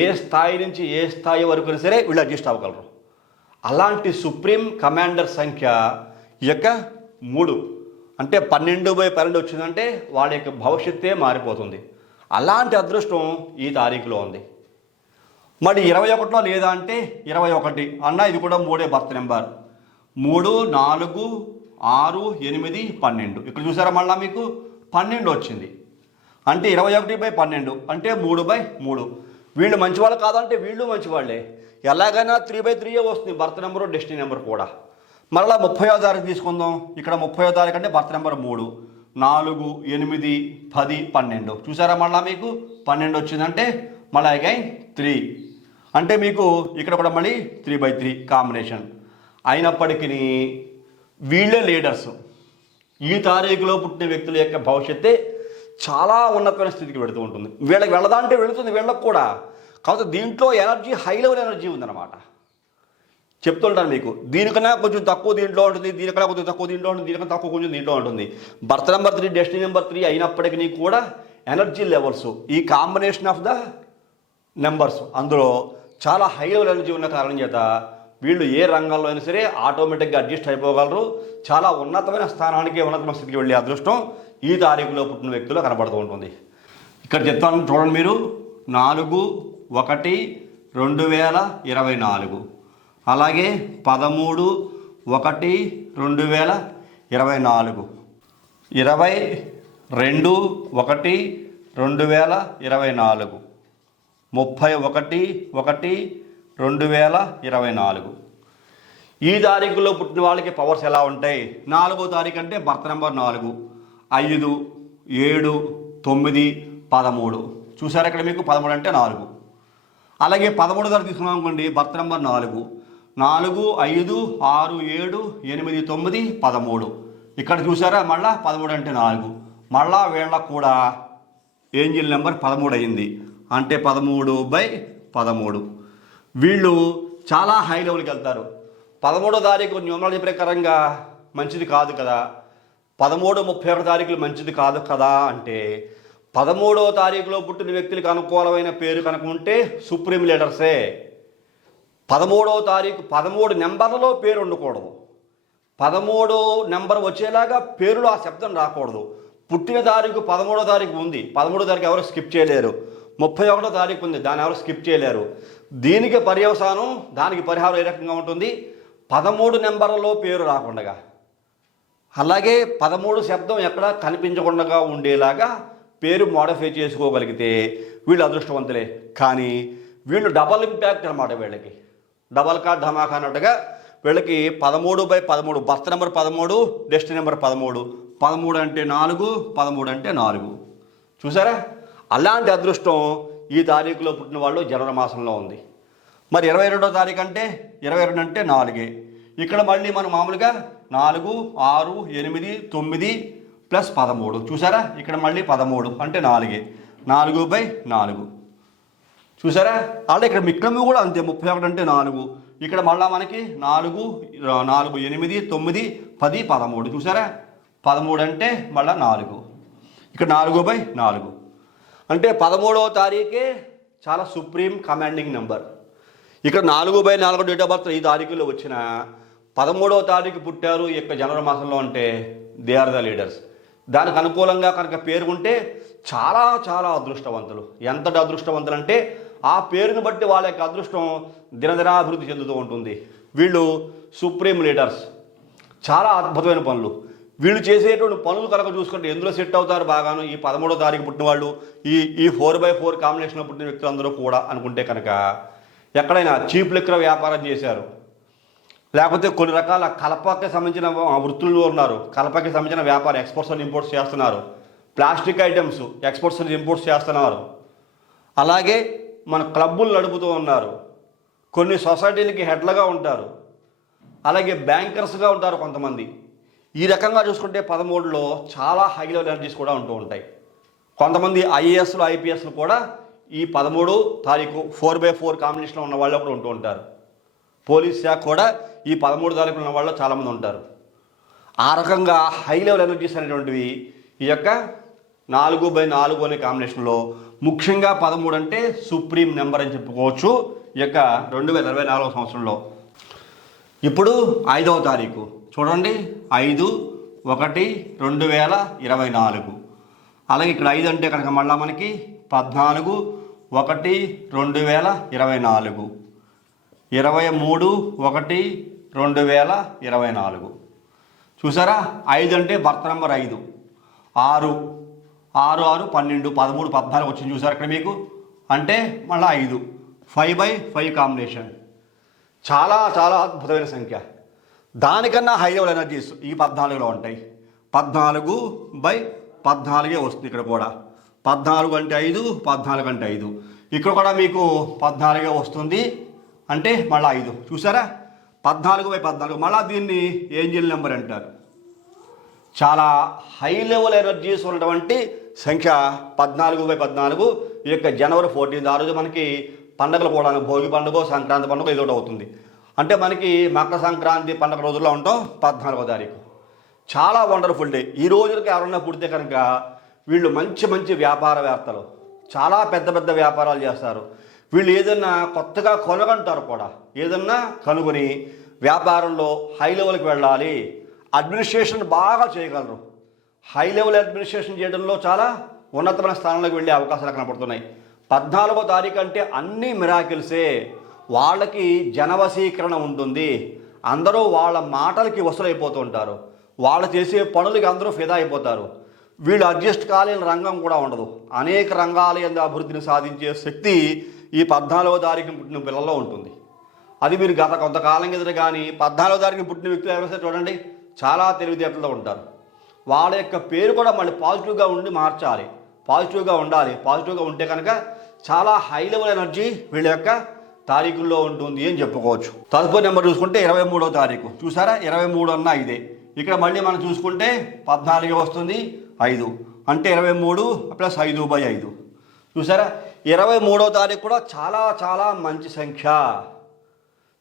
ఏ స్థాయి నుంచి ఏ స్థాయి వరకు సరే వీళ్ళు అడ్జస్ట్ అవ్వగలరు. అలాంటి సుప్రీం కమాండర్ సంఖ్య ఈ యొక్క 3. అంటే 12/12 వచ్చిందంటే వాళ్ళ యొక్క భవిష్యత్తే మారిపోతుంది. అలాంటి అదృష్టం ఈ తారీఖులో ఉంది. మరి 21లో లేదా అంటే 21 అన్న ఇది కూడా 3 బర్త్ నెంబర్. 3, 4, 6, 8, 12. ఇక్కడ చూసారా మళ్ళీ మీకు 12 వచ్చింది. అంటే 21/12 అంటే 3/3. వీళ్ళు మంచివాళ్ళు కాదంటే వీళ్ళు మంచివాళ్ళే. ఎలాగైనా 3/3 వస్తుంది బర్త్ నెంబరు, డెస్టినీ నెంబర్ కూడా. మరలా 30వ తారీఖు తీసుకుందాం. ఇక్కడ 30వ తారీఖు అంటే బర్త్ నెంబర్ 3, 4, 8, 10, 12. చూసారా మళ్ళీ మీకు 12 వచ్చిందంటే మళ్ళీ అగైన్ 3. అంటే మీకు ఇక్కడ కూడా మళ్ళీ 3/3 కాంబినేషన్. అయినప్పటికీ వీళ్ళే లీడర్స్. ఈ తారీఖులో పుట్టిన వ్యక్తుల యొక్క భవిష్యత్తే చాలా ఉన్నతమైన స్థితికి వెళుతూ ఉంటుంది. వీళ్ళకి వెళ్ళదా అంటే వెళుతుంది వీళ్ళకి కూడా. కాబట్టి దీంట్లో ఎనర్జీ, హై లెవెల్ ఎనర్జీ ఉందన్నమాట. చెప్తుంటాను మీకు, దీనికన్నా కొంచెం తక్కువ దీంట్లో ఉంటుంది, దీనికన్నా కొంచెం తక్కువ దీంట్లో ఉంటుంది, దీనికన్నా తక్కువ కొంచెం దీంట్లో ఉంటుంది. బర్త్ నెంబర్ 3, డెస్టినీ నెంబర్ 3 అయినప్పటికీ కూడా ఎనర్జీ లెవెల్స్, ఈ కాంబినేషన్ ఆఫ్ ద నెంబర్స్ అందులో చాలా హై లెవెల్ ఎనర్జీ ఉన్న కారణం చేత వీళ్ళు ఏ రంగంలో అయినా సరే ఆటోమేటిక్గా అడ్జస్ట్ అయిపోగలరు. చాలా ఉన్నతమైన స్థానానికి, ఉన్నతమైన స్థితికి వెళ్ళే అదృష్టం ఈ తారీఖులో పుట్టిన వ్యక్తుల్లో కనబడుతూ ఉంటుంది. ఇక్కడ చెప్తాను చూడండి మీరు, 4/1/2024, అలాగే 13/1/2024, 22/1/2024, 31/1/2024. ఈ తారీఖులో పుట్టిన వాళ్ళకి పవర్స్ ఎలా ఉంటాయి? 4వ తారీఖు అంటే బర్త్ నెంబర్ 4, 5, 7, 9, 13. చూసారు ఇక్కడ మీకు 13 అంటే 4. అలాగే 13వ తారీఖు తీసుకున్నాం అనుకోండి, బర్త్ నెంబర్ 4, 4, 5, 6, 7, 8, 9, 13. ఇక్కడ చూసారా మళ్ళా 13 అంటే 4. మళ్ళా వీళ్ళకు కూడా ఏంజిల్ నెంబర్ 13 అయింది. అంటే 13/13. వీళ్ళు చాలా హై లెవెల్కి వెళ్తారు. 13వ తారీఖు న్యూమరాలజీ ప్రకారంగా మంచిది కాదు కదా, 13, 31 తారీఖులు మంచిది కాదు కదా అంటే 13వ తారీఖులో పుట్టిన వ్యక్తులకు అనుకూలమైన పేరు కనుక ఉంటే సుప్రీం లీడర్సే. 13వ తారీఖు 13 నెంబర్లలో పేరు ఉండకూడదు. 13 నెంబర్ వచ్చేలాగా పేరులో ఆ శబ్దం రాకూడదు. పుట్టిన తారీఖు 13వ తారీఖు ఉంది, 13వ తారీఖు ఎవరు స్కిప్ చేయలేరు. 31వ తారీఖు ఉంది, దాన్ని ఎవరు స్కిప్ చేయలేరు. దీనికి పర్యవసానం, దానికి పరిహారం ఏ రకంగా ఉంటుంది? 13 నెంబర్లలో పేరు రాకుండా అలాగే 13 శబ్దం ఎక్కడా కనిపించకుండా ఉండేలాగా పేరు మోడిఫై చేసుకోగలిగితే వీళ్ళు అదృష్టవంతులే. కానీ వీళ్ళు డబల్ ఇంపాక్ట్ అన్నమాట. వీళ్ళకి డబల్ కా ధమాకా అన్నట్టుగా వీళ్ళకి 13/13 బర్త్ నెంబర్ 13, డెస్టినీ నెంబర్ 13. 13 అంటే 4, 13 అంటే 4. చూసారా? అలాంటి అదృష్టం ఈ తారీఖులో పుట్టిన వాళ్ళు జనవరి మాసంలో ఉంది. మరి 22వ తారీఖు అంటే 22 అంటే 4. ఇక్కడ మళ్ళీ మనం మామూలుగా 4, 6, 8, 9 ప్లస్ 13. చూసారా? ఇక్కడ మళ్ళీ 13 అంటే 4. 4/4. చూసారా? అలాగే ఇక్కడ మిక్రమి కూడా అంతే. 31 అంటే 4. ఇక్కడ మళ్ళీ మనకి 4, 4, 8, 9, 10, 13. చూసారా? 13 అంటే మళ్ళీ 4. ఇక్కడ 4/4 అంటే 13వ తారీఖే చాలా సుప్రీం కమాండింగ్ నెంబర్. ఇక్కడ 4/4 డేట్ ఆఫ్ బర్త్ ఈ తారీఖులో వచ్చిన 13వ తారీఖు పుట్టారు ఈ యొక్క జనవరి మాసంలో అంటే దే ఆర్ ద లీడర్స్. దానికి అనుకూలంగా కనుక పేరు ఉంటే చాలా చాలా అదృష్టవంతులు. ఎంతటి అదృష్టవంతులు అంటే ఆ పేరుని బట్టి వాళ్ళ యొక్క అదృష్టం దినదినాభివృద్ధి చెందుతూ ఉంటుంది. వీళ్ళు సుప్రీం లీడర్స్. చాలా అద్భుతమైన పనులు వీళ్ళు చేసేటువంటి పనులు కనుక చూసుకుంటే ఎందులో సెట్ అవుతారు బాగాను ఈ 13వ తారీఖు పుట్టిన వాళ్ళు, ఈ 4/4 కాంబినేషన్లో పుట్టిన వ్యక్తులందరూ కూడా అనుకుంటే కనుక ఎక్కడైనా చీప్ లిక్కర్ వ్యాపారం చేశారు, లేకపోతే కొన్ని రకాల కలపకి సంబంధించిన వృత్తుల్లో ఉన్నారు, కలపకి సంబంధించిన వ్యాపారం ఎక్స్పోర్ట్స్ అండ్ ఇంపోర్ట్స్ చేస్తున్నారు, plastic items exports and imports చేస్తున్నారు, అలాగే మన క్లబ్బులు నడుపుతూ ఉన్నారు, కొన్ని సొసైటీలకి హెడ్లుగా ఉంటారు, అలాగే బ్యాంకర్స్గా ఉంటారు కొంతమంది. ఈ రకంగా చూసుకుంటే 13లో చాలా హై లెవెల్ ఎనర్జీస్ కూడా ఉంటూ ఉంటాయి. కొంతమంది ఐఏఎస్లు ఐపీఎస్లు కూడా ఈ 13 తారీఖు 4/4 కాంబినేషన్లో ఉన్న వాళ్ళు కూడా ఉంటూ ఉంటారు. పోలీస్ శాఖ కూడా ఈ 13 తారీఖు ఉన్న వాళ్ళు చాలామంది ఉంటారు. ఆ రకంగా హై లెవెల్ ఎనర్జీస్ అనేటువంటివి ఈ యొక్క 4/4 అనే కాంబినేషన్లో ముఖ్యంగా 13 అంటే సుప్రీం నెంబర్ అని చెప్పుకోవచ్చు ఈ యొక్క 2024 సంవత్సరంలో. ఇప్పుడు 5వ తారీఖు చూడండి, 5/1/2024. అలాగే ఇక్కడ 5 అంటే కనుక మళ్ళీ మనకి 14/1/2024, 23/1/2024. చూసారా? 5 అంటే బర్త్ నెంబర్ 5, 6, 6, 6, 12, 13, 14 వచ్చింది. చూసారు ఇక్కడ మీకు అంటే మళ్ళీ 5, 5/5 కాంబినేషన్. చాలా చాలా అద్భుతమైన సంఖ్య. దానికన్నా హై లెవెల్ ఎనర్జీస్ ఈ 14లో ఉంటాయి. 14/14 వస్తుంది. ఇక్కడ కూడా 14 అంటే 5, 14 అంటే 5. ఇక్కడ కూడా మీకు 14 వస్తుంది అంటే మళ్ళీ 5. చూసారా? 14/14 మళ్ళీ దీన్ని ఏంజిల్ నెంబర్ అంటారు. చాలా హై లెవెల్ ఎనర్జీస్ ఉన్నటువంటి సంఖ్య 14/14. ఈ యొక్క జనవరి 14 ఆ రోజు మనకి పండుగలు కూడా భోగి పండుగ, సంక్రాంతి పండుగ ఏదోటి అవుతుంది. అంటే మనకి మకర సంక్రాంతి పండుగ రోజుల్లో ఉంటాం 14వ తారీఖు. చాలా వండర్ఫుల్ డే. ఈ రోజులకి ఎవరన్నా పుడితే కనుక వీళ్ళు మంచి మంచి వ్యాపారవేత్తలు, చాలా పెద్ద పెద్ద వ్యాపారాలు చేస్తారు. వీళ్ళు ఏదన్నా కొత్తగా కొనగంటారు కూడా, ఏదన్నా కనుగొని వ్యాపారంలో హై లెవెల్కి వెళ్ళాలి, అడ్మినిస్ట్రేషన్ బాగా చేయగలరు. హై లెవెల్ అడ్మినిస్ట్రేషన్ చేయడంలో చాలా ఉన్నతమైన స్థానంలోకి వెళ్ళే అవకాశాలు కనపడుతున్నాయి. 14వ తారీఖు అంటే అన్ని మిరాకిల్సే. వాళ్ళకి జనవశీకరణ ఉంటుంది. అందరూ వాళ్ళ మాటలకి వసూలైపోతూ ఉంటారు. వాళ్ళు చేసే పనులకి అందరూ ఫిదా అయిపోతారు. వీళ్ళు అడ్జస్ట్ కాలేని రంగం కూడా ఉండదు. అనేక రంగాల యందు అభివృద్ధిని సాధించే శక్తి ఈ 14వ తారీఖున పుట్టిన పిల్లల్లో ఉంటుంది. అది మీరు గత కొంతకాలం కిందట కానీ 14వ తారీఖున పుట్టిన వ్యక్తులు ఎవరైతే చూడండి చాలా తెలివితేటలతో ఉంటారు. వాళ్ళ యొక్క పేరు కూడా మళ్ళీ పాజిటివ్గా ఉండి మార్చాలి, పాజిటివ్గా ఉండాలి. పాజిటివ్గా ఉంటే కనుక చాలా హై లెవెల్ ఎనర్జీ వీళ్ళ యొక్క తారీఖుల్లో ఉంటుంది అని చెప్పుకోవచ్చు. తదుపరి నెంబర్ చూసుకుంటే 23వ తారీఖు. చూసారా? 23 అన్న 5. ఇక్కడ మళ్ళీ మనం చూసుకుంటే 14 వస్తుంది, 5 అంటే 23 + 5/5. చూసారా? 23వ తారీఖు కూడా చాలా చాలా మంచి సంఖ్య,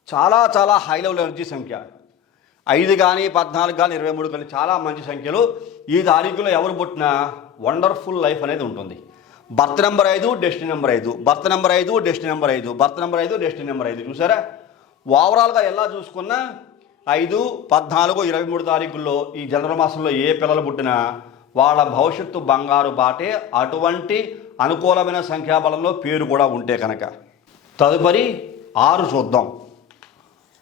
చాలా చాలా హై లెవెల్ ఎనర్జీ సంఖ్య. 5 కానీ 14 కానీ 23 కానీ చాలా మంచి సంఖ్యలు. ఈ తారీఖులో ఎవరు పుట్టినా వండర్ఫుల్ లైఫ్ అనేది ఉంటుంది. Birth number 5, destiny number 5, birth number 5, destiny number 5, birth number 5, destiny number 5. చూసారా? ఓవరాల్గా ఎలా చూసుకున్నా 5, 14, 23 తారీఖుల్లో ఈ జనవరి మాసంలో ఏ పిల్లలు పుట్టినా వాళ్ళ భవిష్యత్తు బంగారు బాటే. అటువంటి అనుకూలమైన సంఖ్యాబలంలో పేరు కూడా ఉంటే కనుక. తదుపరి 6 చూద్దాం.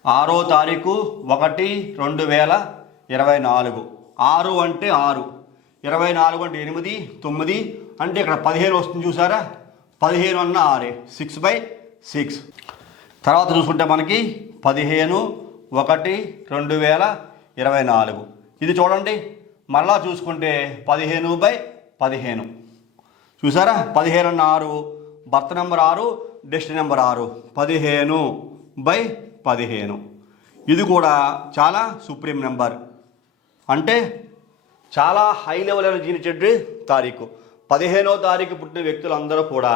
6వ తారీఖు 1/2024. 6 అంటే 6, 24 అంటే 8, 9 అంటే ఇక్కడ 15 వస్తుంది చూసారా, 15 అన్న 6, 6/6. తర్వాత చూసుకుంటే మనకి 15/1/2024. ఇది చూడండి, మరలా చూసుకుంటే 15/15 చూసారా, 15 అన్న 6, బర్త్ నెంబర్ 6, డెస్టినీ నెంబర్ 6, 15/15. ఇది కూడా చాలా సుప్రీం నెంబర్, అంటే చాలా హై లెవెల్ ఎనర్జీ ఇచ్చేటి తారీఖు. 15వ తారీఖు పుట్టిన వ్యక్తులందరూ కూడా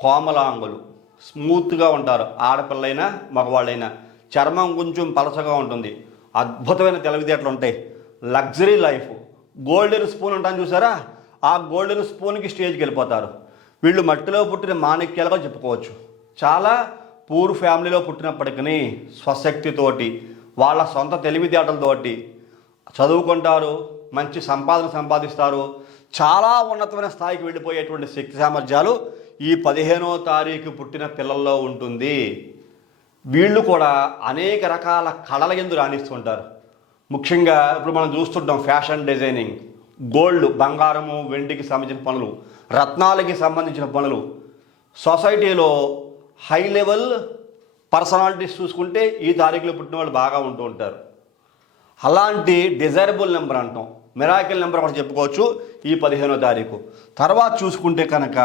కోమలాంగులు, స్మూత్గా ఉంటారు. ఆడపిల్లైనా మగవాళ్ళైనా చర్మం కొంచెం పలచగా ఉంటుంది, అద్భుతమైన తెలివితేటలు ఉంటాయి, లగ్జరీ లైఫ్. గోల్డెన్ స్పూన్ అంటాను చూసారా, ఆ గోల్డెన్ స్పూన్కి స్టేజ్కి వెళ్ళిపోతారు. వీళ్ళు మట్టిలో పుట్టిన మాణిక్యాలుగా చెప్పుకోవచ్చు. చాలా పూర్ ఫ్యామిలీలో పుట్టినప్పటికీ స్వశక్తితోటి వాళ్ళ సొంత తెలివితేటలతోటి చదువుకుంటారు, మంచి సంపాదన సంపాదిస్తారు, చాలా ఉన్నతమైన స్థాయికి వెళ్ళిపోయేటువంటి శక్తి సామర్థ్యాలు ఈ 15వ తారీఖు పుట్టిన పిల్లల్లో ఉంటుంది. వీళ్ళు కూడా అనేక రకాల కళల యందు రాణిస్తుంటారు. ముఖ్యంగా ఇప్పుడు మనం చూస్తుంటాం ఫ్యాషన్ డిజైనింగ్, గోల్డ్ బంగారము వెండికి సంబంధించిన పనులు, రత్నాలకి సంబంధించిన పనులు. సొసైటీలో హై లెవెల్ పర్సనాలిటీస్ చూసుకుంటే ఈ తారీఖులో పుట్టిన వాళ్ళు బాగా ఉంటూ ఉంటారు. అలాంటి డిజైరబుల్ నెంబర్ అంటాం, మిరాకిల్ నెంబర్ కూడా చెప్పుకోవచ్చు ఈ 15వ తారీఖు. తర్వాత చూసుకుంటే కనుక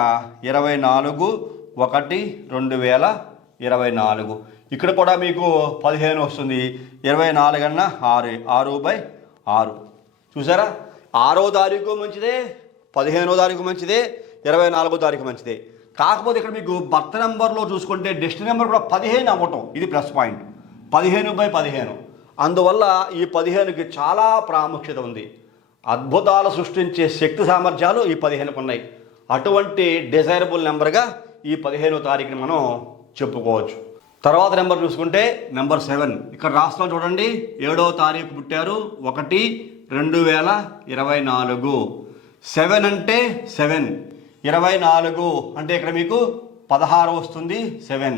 24/1/2024. ఇక్కడ కూడా మీకు 15 వస్తుంది, 24 అన్న 6, 6/6 చూసారా. 6వ తారీఖు మంచిదే, 15వ తారీఖు మంచిదే, 24వ తారీఖు మంచిదే. కాకపోతే ఇక్కడ మీకు బర్త్ నెంబర్లో చూసుకుంటే డెస్టినీ నెంబర్ కూడా 15 అవ్వటం, ఇది ప్లస్ పాయింట్, 15/15. అందువల్ల ఈ 15కి చాలా ప్రాముఖ్యత ఉంది. అద్భుతాలు సృష్టించే శక్తి సామర్థ్యాలు ఈ 15కు ఉన్నాయి. అటువంటి డిజైరబుల్ నెంబర్గా ఈ 15వ తారీఖుని మనం చెప్పుకోవచ్చు. తర్వాత నెంబర్ చూసుకుంటే నెంబర్ 7. ఇక్కడ రాష్ట్రం చూడండి, 7వ తారీఖు పుట్టారు, 1/2024. 7 అంటే 7, 24 అంటే ఇక్కడ మీకు 16 వస్తుంది. 7,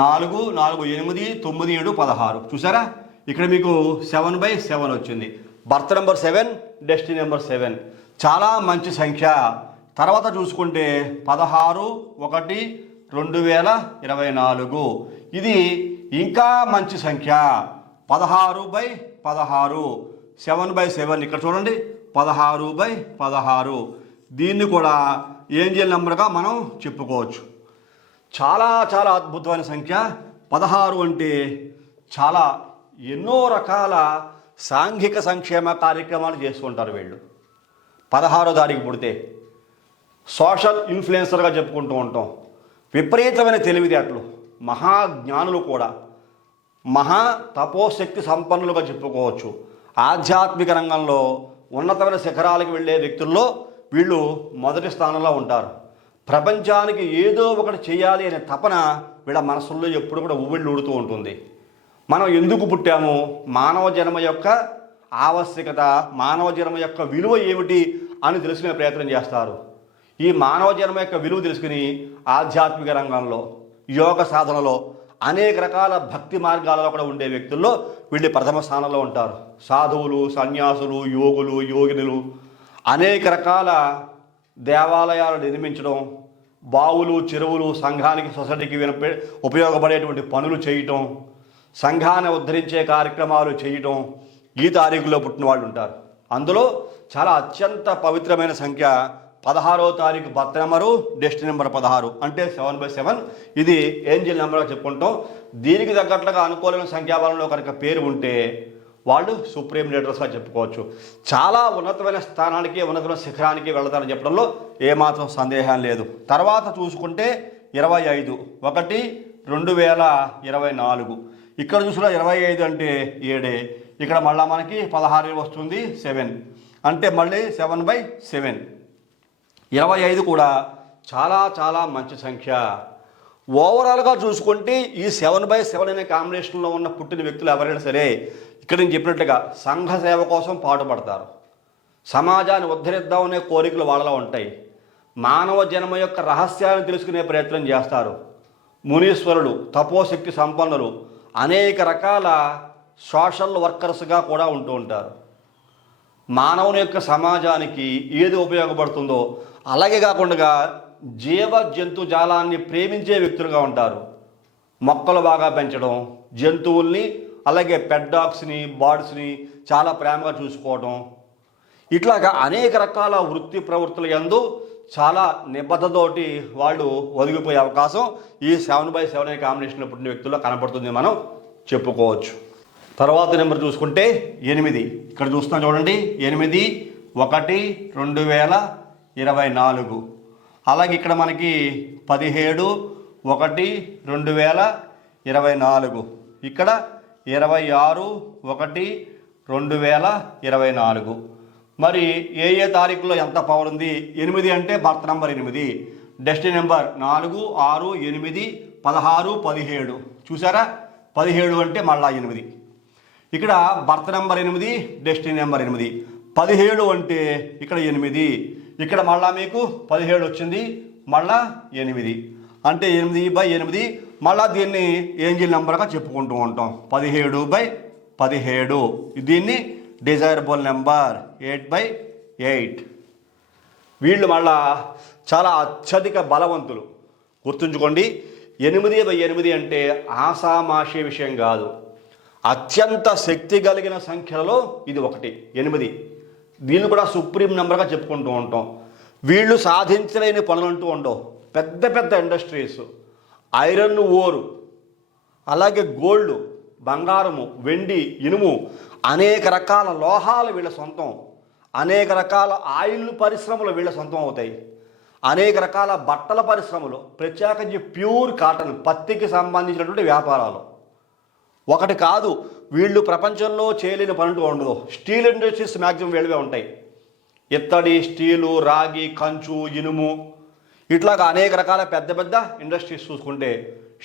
4, 4, 8, 9, 7, 16 చూసారా. ఇక్కడ మీకు 7/7 వచ్చింది. బర్త్ నెంబర్ 7, డెస్టినీ నెంబర్ 7, చాలా మంచి సంఖ్య. తర్వాత చూసుకుంటే 16/1/2024. ఇది ఇంకా మంచి సంఖ్య, 16/16, 7/7. ఇక్కడ చూడండి 16/16. దీన్ని కూడా ఏంజల్ నెంబర్గా మనం చెప్పుకోవచ్చు. చాలా చాలా అద్భుతమైన సంఖ్య 16 అంటే. చాలా ఎన్నో రకాల సాంఘిక సంక్షేమ కార్యక్రమాలు చేసుకుంటారు వీళ్ళు. 16వ తారీఖు పుడితే సోషల్ ఇన్ఫ్లుయెన్సర్గా చెప్పుకుంటూ ఉంటాం. విపరీతమైన తెలివితేటలు, మహాజ్ఞానులు కూడా, మహా తపోశక్తి సంపన్నులుగా చెప్పుకోవచ్చు. ఆధ్యాత్మిక రంగంలో ఉన్నతమైన శిఖరాలకు వెళ్ళే వ్యక్తుల్లో వీళ్ళు మొదటి స్థానంలో ఉంటారు. ప్రపంచానికి ఏదో ఒకటి చేయాలి అనే తపన వీళ్ళ మనసుల్లో ఎప్పుడు కూడా ఉవ్విళ్ళూడుతూ ఉంటుంది. మనం ఎందుకు పుట్టాము, మానవ జన్మ యొక్క ఆవశ్యకత, మానవ జన్మ యొక్క విలువ ఏమిటి అని తెలుసుకునే ప్రయత్నం చేస్తారు. ఈ మానవ జన్మ యొక్క విలువ తెలుసుకుని ఆధ్యాత్మిక రంగంలో, యోగ సాధనలో, అనేక రకాల భక్తి మార్గాలలో కూడా ఉండే వ్యక్తుల్లో వీళ్ళు ప్రథమ స్థానంలో ఉంటారు. సాధువులు, సన్యాసులు, యోగులు, యోగినులు అనేక రకాల దేవాలయాలు నిర్మించడం, బావులు, చెరువులు, సంఘానికి, సొసైటీకి ఉపయోగపడేటువంటి పనులు చేయటం, సంఘాన్ని ఉద్ధరించే కార్యక్రమాలు చేయటం ఈ తారీఖులో పుట్టిన వాళ్ళు ఉంటారు. అందులో చాలా అత్యంత పవిత్రమైన సంఖ్య 16వ తారీఖు బర్త్ నెంబరు, డెస్టినీ నెంబర్ 16 అంటే 7/7. ఇది ఏంజల్ నెంబర్గా చెప్పుకుంటాం. దీనికి తగ్గట్లుగా అనుకూలమైన సంఖ్యాబలంలో కనుక పేరు ఉంటే వాళ్ళు సుప్రీం లీడర్స్గా చెప్పుకోవచ్చు. చాలా ఉన్నతమైన స్థానానికి, ఉన్నతమైన శిఖరానికి వెళతారని చెప్పడంలో ఏమాత్రం సందేహం లేదు. తర్వాత చూసుకుంటే 25/1/2024. ఇక్కడ చూసినా 25 అంటే 7, ఇక్కడ మళ్ళీ మనకి 16 వస్తుంది, 7 అంటే మళ్ళీ 7/7. 25 కూడా చాలా చాలా మంచి సంఖ్య. ఓవరాల్గా చూసుకుంటే ఈ 7/7 అనే కాంబినేషన్లో ఉన్న పుట్టిన వ్యక్తులు ఎవరైనా సరే ఇక్కడ నేను చెప్పినట్లుగా సంఘ సేవ కోసం పాటుపడతారు. సమాజాన్ని ఉద్ధరిద్దామనే కోరికలు వాళ్ళలో ఉంటాయి. మానవ జన్మ యొక్క రహస్యాన్ని తెలుసుకునే ప్రయత్నం చేస్తారు. మునీశ్వరులు, తపోశక్తి సంపన్నులు, అనేక రకాల సోషల్ వర్కర్స్గా కూడా ఉంటూ ఉంటారు. మానవుని యొక్క సమాజానికి ఏది ఉపయోగపడుతుందో అలాగే కాకుండా జీవ జంతు జాలాన్ని ప్రేమించే వ్యక్తులుగా ఉంటారు. మొక్కలు బాగా పెంచడం, జంతువుల్ని అలాగే పెట్ డాగ్స్ని, బర్డ్స్ని చాలా ప్రేమగా చూసుకోవడం, ఇట్లాగా అనేక రకాల వృత్తి ప్రవృత్తుల యందు చాలా నిబద్ధతోటి వాళ్ళు ఒదిగిపోయే అవకాశం ఈ 7/7 అనే కాంబినేషన్లో పుట్టిన వ్యక్తుల్లో కనపడుతుంది మనం చెప్పుకోవచ్చు. తర్వాత నెంబర్ చూసుకుంటే 8. ఇక్కడ చూస్తున్నాం చూడండి, 8 1 2024. అలాగే ఇక్కడ మనకి 17 1 2024. ఇక్కడ 26 1 2024. మరి ఏ తారీఖులో ఎంత పవర్ ఉంది? 8 అంటే బర్త్ నెంబర్ 8, డెస్టినీ నెంబర్ 4 6 8 16 17. చూసారా, 17 అంటే మళ్ళా 8. ఇక్కడ బర్త్ నెంబర్ 8, డెస్టినీ నెంబర్ 8. 17 అంటే ఇక్కడ 8, ఇక్కడ మళ్ళా మీకు 17 వచ్చింది, మళ్ళా 8 అంటే 8/8. మళ్ళా దీన్ని ఏంజిల్ నెంబర్గా చెప్పుకుంటూ ఉంటాం, 17/17. దీన్ని డిజైరబుల్ నెంబర్ 8/8. వీళ్ళు మళ్ళా చాలా అత్యధిక బలవంతులు. గుర్తుంచుకోండి, 8/8 అంటే ఆషామాషి విషయం కాదు, అత్యంత శక్తి కలిగిన సంఖ్యలలో ఇది ఒకటి 8. దీన్ని కూడా సుప్రీం నెంబర్గా చెప్పుకుంటూ ఉంటాం. వీళ్ళు సాధించలేని పనులంటూ ఉండవు. పెద్ద పెద్ద ఇండస్ట్రీస్, ఐరన్ ఓరు, అలాగే గోల్డ్, బంగారము, వెండి, ఇనుము, అనేక రకాల లోహాలు వీళ్ళ సొంతం. అనేక రకాల ఆయిల్ పరిశ్రమలు వీళ్ళ సొంతం అవుతాయి. అనేక రకాల బట్టల పరిశ్రమలు, ప్రత్యేకించి ప్యూర్ కాటన్, పత్తికి సంబంధించినటువంటి వ్యాపారాలు. ఒకటి కాదు, వీళ్ళు ప్రపంచంలో చేయలేని పనుంటూ ఉండదు. స్టీల్ ఇండస్ట్రీస్ మ్యాక్సిమం వీళ్ళవే ఉంటాయి. ఇత్తడి, స్టీలు, రాగి, కంచు, ఇనుము, ఇట్లాగా అనేక రకాల పెద్ద పెద్ద ఇండస్ట్రీస్ చూసుకుంటే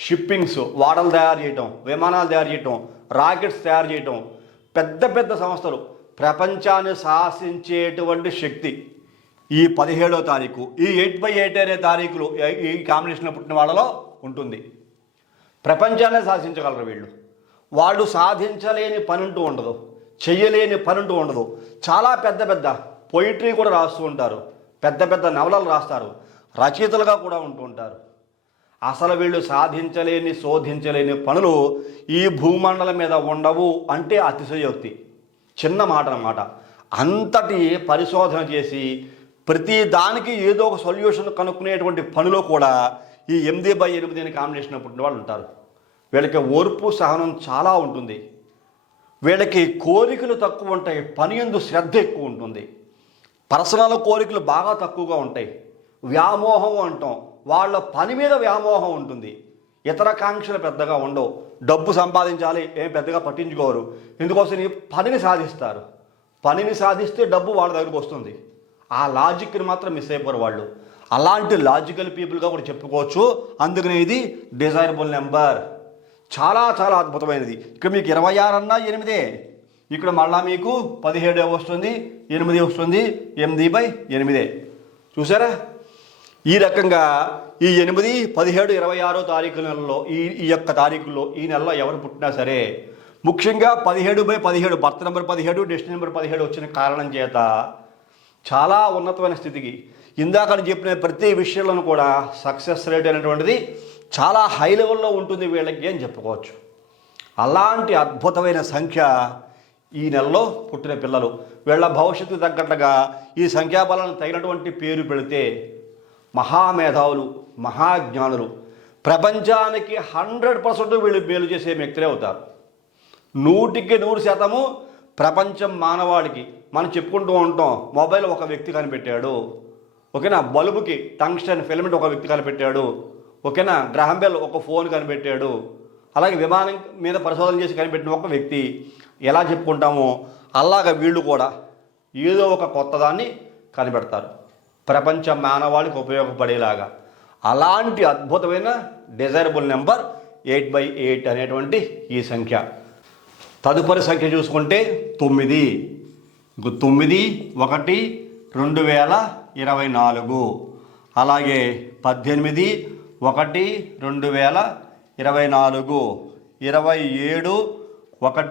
షిప్పింగ్స్, ఓడలు తయారు చేయటం, విమానాలు తయారు చేయటం, రాకెట్స్ తయారు చేయటం, పెద్ద పెద్ద సంస్థలు, ప్రపంచాన్ని శాసించేటువంటి శక్తి ఈ 17వ తారీఖు, ఈ 8/8 అనే తారీఖులు ఈ కాంబినేషన్లో పుట్టిన వాళ్ళలో ఉంటుంది. ప్రపంచాన్ని శాసించగలరు వీళ్ళు. వాళ్ళు సాధించలేని పనుంటూ ఉండదు, చెయ్యలేని పనుంటూ ఉండదు. చాలా పెద్ద పెద్ద పొయిటరీ కూడా రాస్తూ ఉంటారు, పెద్ద పెద్ద నవలలు రాస్తారు, రచయితలుగా కూడా ఉంటూ ఉంటారు. అసలు వీళ్ళు సాధించలేని, శోధించలేని పనులు ఈ భూమండలం మీద ఉండవు అంటే అతిశయోక్తి, చిన్న మాట అన్నమాట. అంతటి పరిశోధన చేసి ప్రతి దానికి ఏదో ఒక సొల్యూషన్ కనుక్కునేటువంటి పనిలో కూడా ఈ 8/8 అనే కాంబినేషన్ పుట్టిన వాళ్ళు ఉంటారు. వీళ్ళకి ఓర్పు, సహనం చాలా ఉంటుంది. వీళ్ళకి కోరికలు తక్కువ ఉంటాయి, పని యందు శ్రద్ధ ఎక్కువ ఉంటుంది. పర్సనల్ కోరికలు బాగా తక్కువగా ఉంటాయి. వ్యామోహం అంటాం, వాళ్ళ పని మీద వ్యామోహం ఉంటుంది. ఇతర కాంక్షలు పెద్దగా ఉండవు. డబ్బు సంపాదించాలి ఏం పెద్దగా పట్టించుకోరు. ఎందుకోసం ఈ పనిని సాధిస్తారు. పనిని సాధిస్తే డబ్బు వాళ్ళ దగ్గరకు వస్తుంది. ఆ లాజిక్ని మాత్రం మిస్ అయిపోరు వాళ్ళు. అలాంటి లాజికల్ పీపుల్గా కూడా చెప్పుకోవచ్చు. అందుకనే ఇది డిజైరబుల్ నెంబర్, చాలా చాలా అద్భుతమైనది. ఇక్కడ మీకు 26 అన్నా 8, ఇక్కడ మళ్ళా మీకు 17 వస్తుంది, 8 వస్తుంది, 8/8. చూసారా, ఈ రకంగా ఈ 8, 17, 26 తారీఖులలో ఈ యొక్క తారీఖుల్లో ఈ నెలలో ఎవరు పుట్టినా సరే, ముఖ్యంగా 17/17 బర్త్ నెంబర్ 17, డెస్టినీ నెంబర్ 17 వచ్చిన కారణం చేత చాలా ఉన్నతమైన స్థితికి, ఇందాక చెప్పిన ప్రతి విషయంలో కూడా సక్సెస్ రేట్ అనేటువంటిది చాలా హై లెవెల్లో ఉంటుంది వీళ్ళకి అని చెప్పుకోవచ్చు. అలాంటి అద్భుతమైన సంఖ్య ఈ నెలలో పుట్టిన పిల్లలు. వీళ్ళ భవిష్యత్తు తగ్గట్టుగా ఈ సంఖ్యాబలాన్ని తగినటువంటి పేరు పెడితే మహామేధావులు, మహాజ్ఞానులు, ప్రపంచానికి 100% వీళ్ళు మేలు చేసే వ్యక్తులే అవుతారు. 100% ప్రపంచం మానవాడికి మనం చెప్పుకుంటూ ఉంటాం. మొబైల్ ఒక వ్యక్తి కనిపెట్టాడు, ఓకేనా. బల్బుకి టంగ్స్టన్ ఫిలమెంట్ ఒక వ్యక్తి కనిపెట్టాడు, ఓకేనా. గ్రహం బెల్ ఒక ఫోన్ కనిపెట్టాడు. అలాగే విమానం మీద పరిశోధన చేసి కనిపెట్టిన ఒక వ్యక్తి ఎలా చెప్పుకుంటామో అలాగ వీళ్ళు కూడా ఏదో ఒక కొత్త దాన్ని కనిపెడతారు ప్రపంచ మానవాళికి ఉపయోగపడేలాగా. అలాంటి అద్భుతమైన డిజైరబుల్ నెంబర్ 8/8 అనేటువంటి ఈ సంఖ్య. తదుపరి సంఖ్య చూసుకుంటే 9. 9 1 2024. అలాగే 18 1 2024. 27 1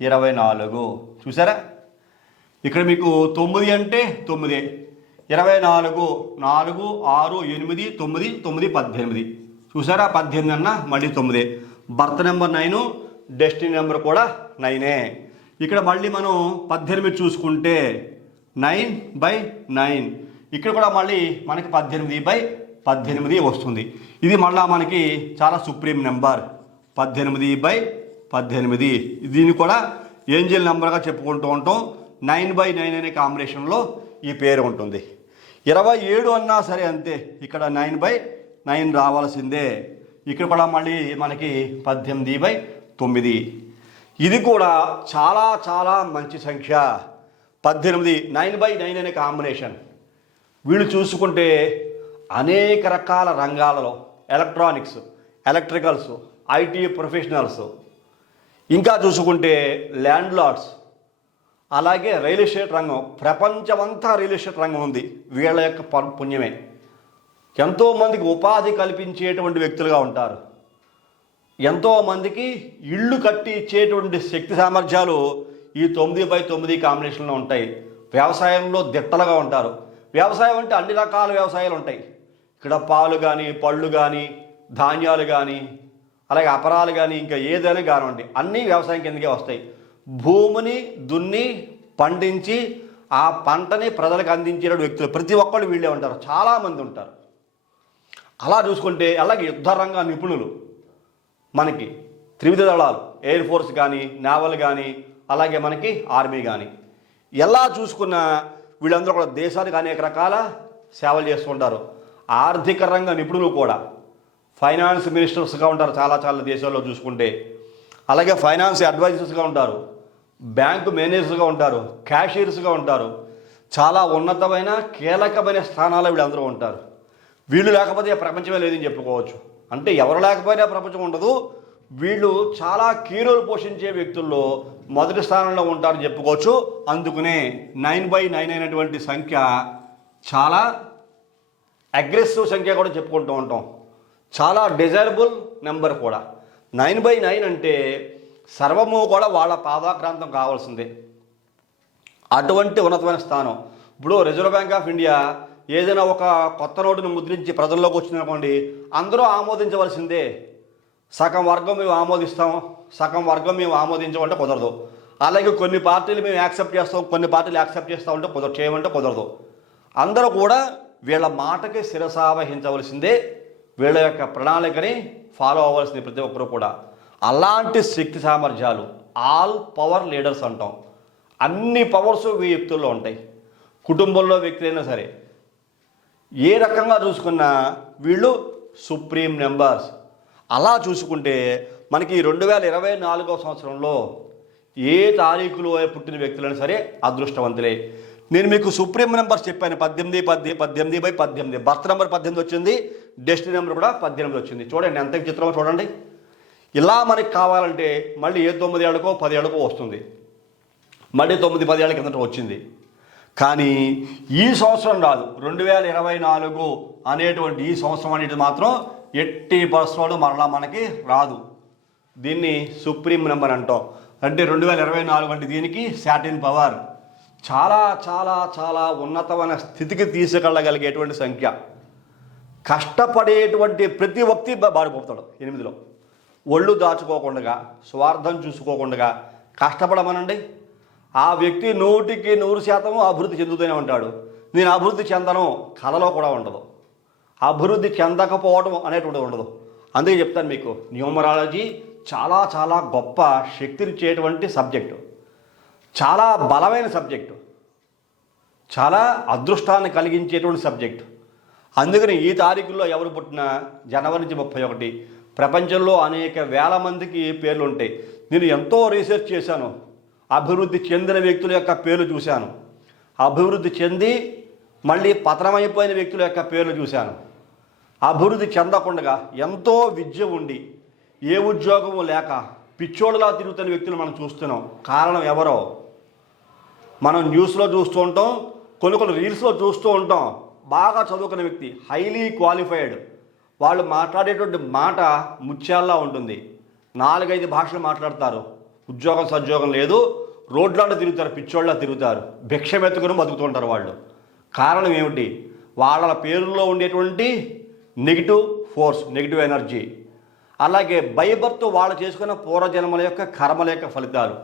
2024. చూసారా, ఇక్కడ మీకు 9 అంటే 9, 24, 4, 6, 8, 9, 9, 18. చూసారా 18 అన్న మళ్ళీ 9. బర్త్ నెంబర్ 9, డెస్టినీ నెంబర్ కూడా 9. ఇక్కడ మళ్ళీ మనం 18 చూసుకుంటే 9/9. ఇక్కడ కూడా మళ్ళీ మనకి 18/18 వస్తుంది. ఇది మళ్ళీ మనకి చాలా సుప్రీం నెంబర్ 18/18. దీన్ని కూడా ఏంజల్ నెంబర్గా చెప్పుకుంటూ ఉంటాం. 9/9 అనే కాంబినేషన్లో ఈ పేరు ఉంటుంది. 27 అన్నా సరే అంతే, ఇక్కడ 9/9 రావాల్సిందే. ఇక్కడ కూడా మళ్ళీ మనకి 18/9. ఇది కూడా చాలా చాలా మంచి సంఖ్య 18. 9/9 అనే కాంబినేషన్. వీళ్ళు చూసుకుంటే అనేక రకాల రంగాలలో ఎలక్ట్రానిక్స్, ఎలక్ట్రికల్స్, ఐటీ ప్రొఫెషనల్స్, ఇంకా చూసుకుంటే ల్యాండ్ లార్డ్స్, అలాగే రియల్ ఎస్టేట్ రంగం, ప్రపంచమంతా రియల్ ఎస్టేట్ రంగం ఉంది. వీళ్ళ యొక్క పుణ్యమే. ఎంతోమందికి ఉపాధి కల్పించేటువంటి వ్యక్తులుగా ఉంటారు. ఎంతోమందికి ఇళ్ళు కట్టి ఇచ్చేటువంటి శక్తి సామర్థ్యాలు ఈ 9/9 కాంబినేషన్లో ఉంటాయి. వ్యవసాయంలో దిట్టలుగా ఉంటారు. వ్యవసాయం అంటే అన్ని రకాల వ్యవసాయాలు ఉంటాయి. ఇక్కడ పాలు కానీ, పళ్ళు కానీ, ధాన్యాలు కానీ, అలాగే అపరాలు కానీ, ఇంకా ఏదైనా కానివ్వండి అన్నీ వ్యవసాయం కిందకే వస్తాయి. భూమిని దున్ని పండించి ఆ పంటని ప్రజలకు అందించే వ్యక్తులు ప్రతి ఒక్కళ్ళు వీళ్ళే ఉంటారు. చాలామంది ఉంటారు. అలా చూసుకుంటే అలాగే యుద్ధ రంగ నిపుణులు మనకి త్రివిధ దళాలు, ఎయిర్ ఫోర్స్ కానీ, నేవల్ కానీ, అలాగే మనకి ఆర్మీ కానీ, ఎలా చూసుకున్నా వీళ్ళందరూ కూడా దేశానికి అనేక రకాల సేవలు చేస్తుంటారు. ఆర్థిక రంగ నిపుణులు కూడా ఫైనాన్స్ మినిస్టర్స్గా ఉంటారు చాలా చాలా దేశాల్లో చూసుకుంటే. అలాగే ఫైనాన్స్ అడ్వైజర్స్గా ఉంటారు, బ్యాంకు మేనేజర్స్గా ఉంటారు, క్యాషియర్స్గా ఉంటారు. చాలా ఉన్నతమైన కీలకమైన స్థానాల్లో వీళ్ళందరూ ఉంటారు. వీళ్ళు లేకపోతే ప్రపంచమే లేదని చెప్పుకోవచ్చు. అంటే ఎవరు లేకపోయినా ప్రపంచం ఉండదు. వీళ్ళు చాలా కీరోలు పోషించే వ్యక్తుల్లో మొదటి స్థానంలో ఉంటారని చెప్పుకోవచ్చు. అందుకనే 9/9 అయినటువంటి సంఖ్య చాలా అగ్రెసివ్ సంఖ్య కూడా చెప్పుకుంటూ ఉంటాం. చాలా డిజైరబుల్ నెంబర్ కూడా. 9/9 అంటే సర్వము కూడా వాళ్ళ పాదాక్రాంతం కావాల్సిందే. అటువంటి ఉన్నతమైన స్థానం. ఇప్పుడు రిజర్వ్ బ్యాంక్ ఆఫ్ ఇండియా ఏదైనా ఒక కొత్త నోటును ముద్రించి ప్రజల్లోకి వచ్చిందనుకోండి, అందరూ ఆమోదించవలసిందే. సగం వర్గం మేము ఆమోదిస్తాం, సగం వర్గం మేము ఆమోదించమంటే కుదరదు. అలాగే కొన్ని పార్టీలు మేము యాక్సెప్ట్ చేస్తాం, కొన్ని పార్టీలు యాక్సెప్ట్ చేస్తామంటే చేయమంటే కుదరదు. అందరూ కూడా వీళ్ళ మాటకి శిరసావహించవలసిందే. వీళ్ళ యొక్క ప్రణాళికని ఫాలో అవ్వాల్సింది ప్రతి ఒక్కరు కూడా. అలాంటి శక్తి సామర్థ్యాలు ఆల్ పవర్ లీడర్స్ అంటాం. అన్ని పవర్స్ ఈ వ్యక్తుల్లో ఉంటాయి. కుటుంబంలో వ్యక్తులైనా సరే ఏ రకంగా చూసుకున్నా వీళ్ళు సుప్రీం నెంబర్స్. అలా చూసుకుంటే మనకి 2024వ సంవత్సరంలో ఏ తారీఖులో పుట్టిన వ్యక్తులైనా సరే అదృష్టవంతులే. నేను మీకు సుప్రీం నెంబర్స్ చెప్పాను. 18/18. బర్త్ నెంబర్ 18 వచ్చింది, డెస్టినీ నెంబర్ కూడా 18 వచ్చింది. చూడండి ఎంత చిత్రమో చూడండి. ఇలా మనకి కావాలంటే మళ్ళీ ఏ 9 ఏళ్ళకో 10 ఏళ్ళకో వస్తుంది. మళ్ళీ 9-10 ఏళ్ళ కిందట వచ్చింది. కానీ ఈ సంవత్సరం రాదు. 2024 అనేటువంటి ఈ సంవత్సరం అనేది మాత్రం 80% మరలా మనకి రాదు. దీన్ని సుప్రీం నెంబర్ అంటాం. అంటే 2024 అంటే దీనికి శాటిన్ పవర్. చాలా చాలా చాలా ఉన్నతమైన స్థితికి తీసుకెళ్ళగలిగేటువంటి సంఖ్య. కష్టపడేటువంటి ప్రతి వ్యక్తి బారిపోతాడు 8లో. ఒళ్ళు దాచుకోకుండా, స్వార్థం చూసుకోకుండా కష్టపడమనండి. ఆ వ్యక్తి 100% అభివృద్ధి చెందుతూనే ఉంటాడు. నేను అభివృద్ధి చెందను కళలో కూడా ఉండదు. అభివృద్ధి చెందకపోవడం అనేటువంటి ఉండదు. అందుకే చెప్తాను మీకు, న్యూమరాలజీ చాలా చాలా గొప్ప శక్తినిచ్చేటువంటి సబ్జెక్టు, చాలా బలమైన సబ్జెక్టు, చాలా అదృష్టాన్ని కలిగించేటువంటి సబ్జెక్టు. అందుకని ఈ తారీఖుల్లో ఎవరు పుట్టినా జనవరి నుంచి 31 ప్రపంచంలో అనేక వేల మందికి పేర్లు ఉంటాయి. నేను ఎంతో రీసెర్చ్ చేశాను. అభివృద్ధి చెందిన వ్యక్తుల యొక్క పేర్లు చూశాను. అభివృద్ధి చెంది మళ్ళీ పతనమైపోయిన వ్యక్తుల యొక్క పేర్లు చూశాను. అభివృద్ధి చెందకుండా ఎంతో విద్య ఉండి ఏ ఉద్యోగము లేక పిచ్చోళ్ళలా తిరుగుతున్న వ్యక్తులు మనం చూస్తున్నాం. కారణం ఎవరో మనం న్యూస్లో చూస్తూ ఉంటాం, కొన్ని రీల్స్లో చూస్తూ ఉంటాం. బాగా చదువుకున్న వ్యక్తి, హైలీ క్వాలిఫైడ్, వాళ్ళు మాట్లాడేటువంటి మాట ముత్యాల్లా ఉంటుంది. 4-5 భాషలు మాట్లాడతారు. ఉద్యోగం సద్యోగం లేదు, రోడ్లలో తిరుగుతారు, పిచ్చోళ్ళ తిరుగుతారు, భిక్ష మెత్తుకుని బతుకుతుంటారు వాళ్ళు. కారణం ఏమిటి? వాళ్ళ పేరులో ఉండేటువంటి నెగిటివ్ ఫోర్స్, నెగిటివ్ ఎనర్జీ. అలాగే బైబర్త్ వాళ్ళు చేసుకున్న పూర్వజన్మల యొక్క కర్మల యొక్క ఫలితాలు.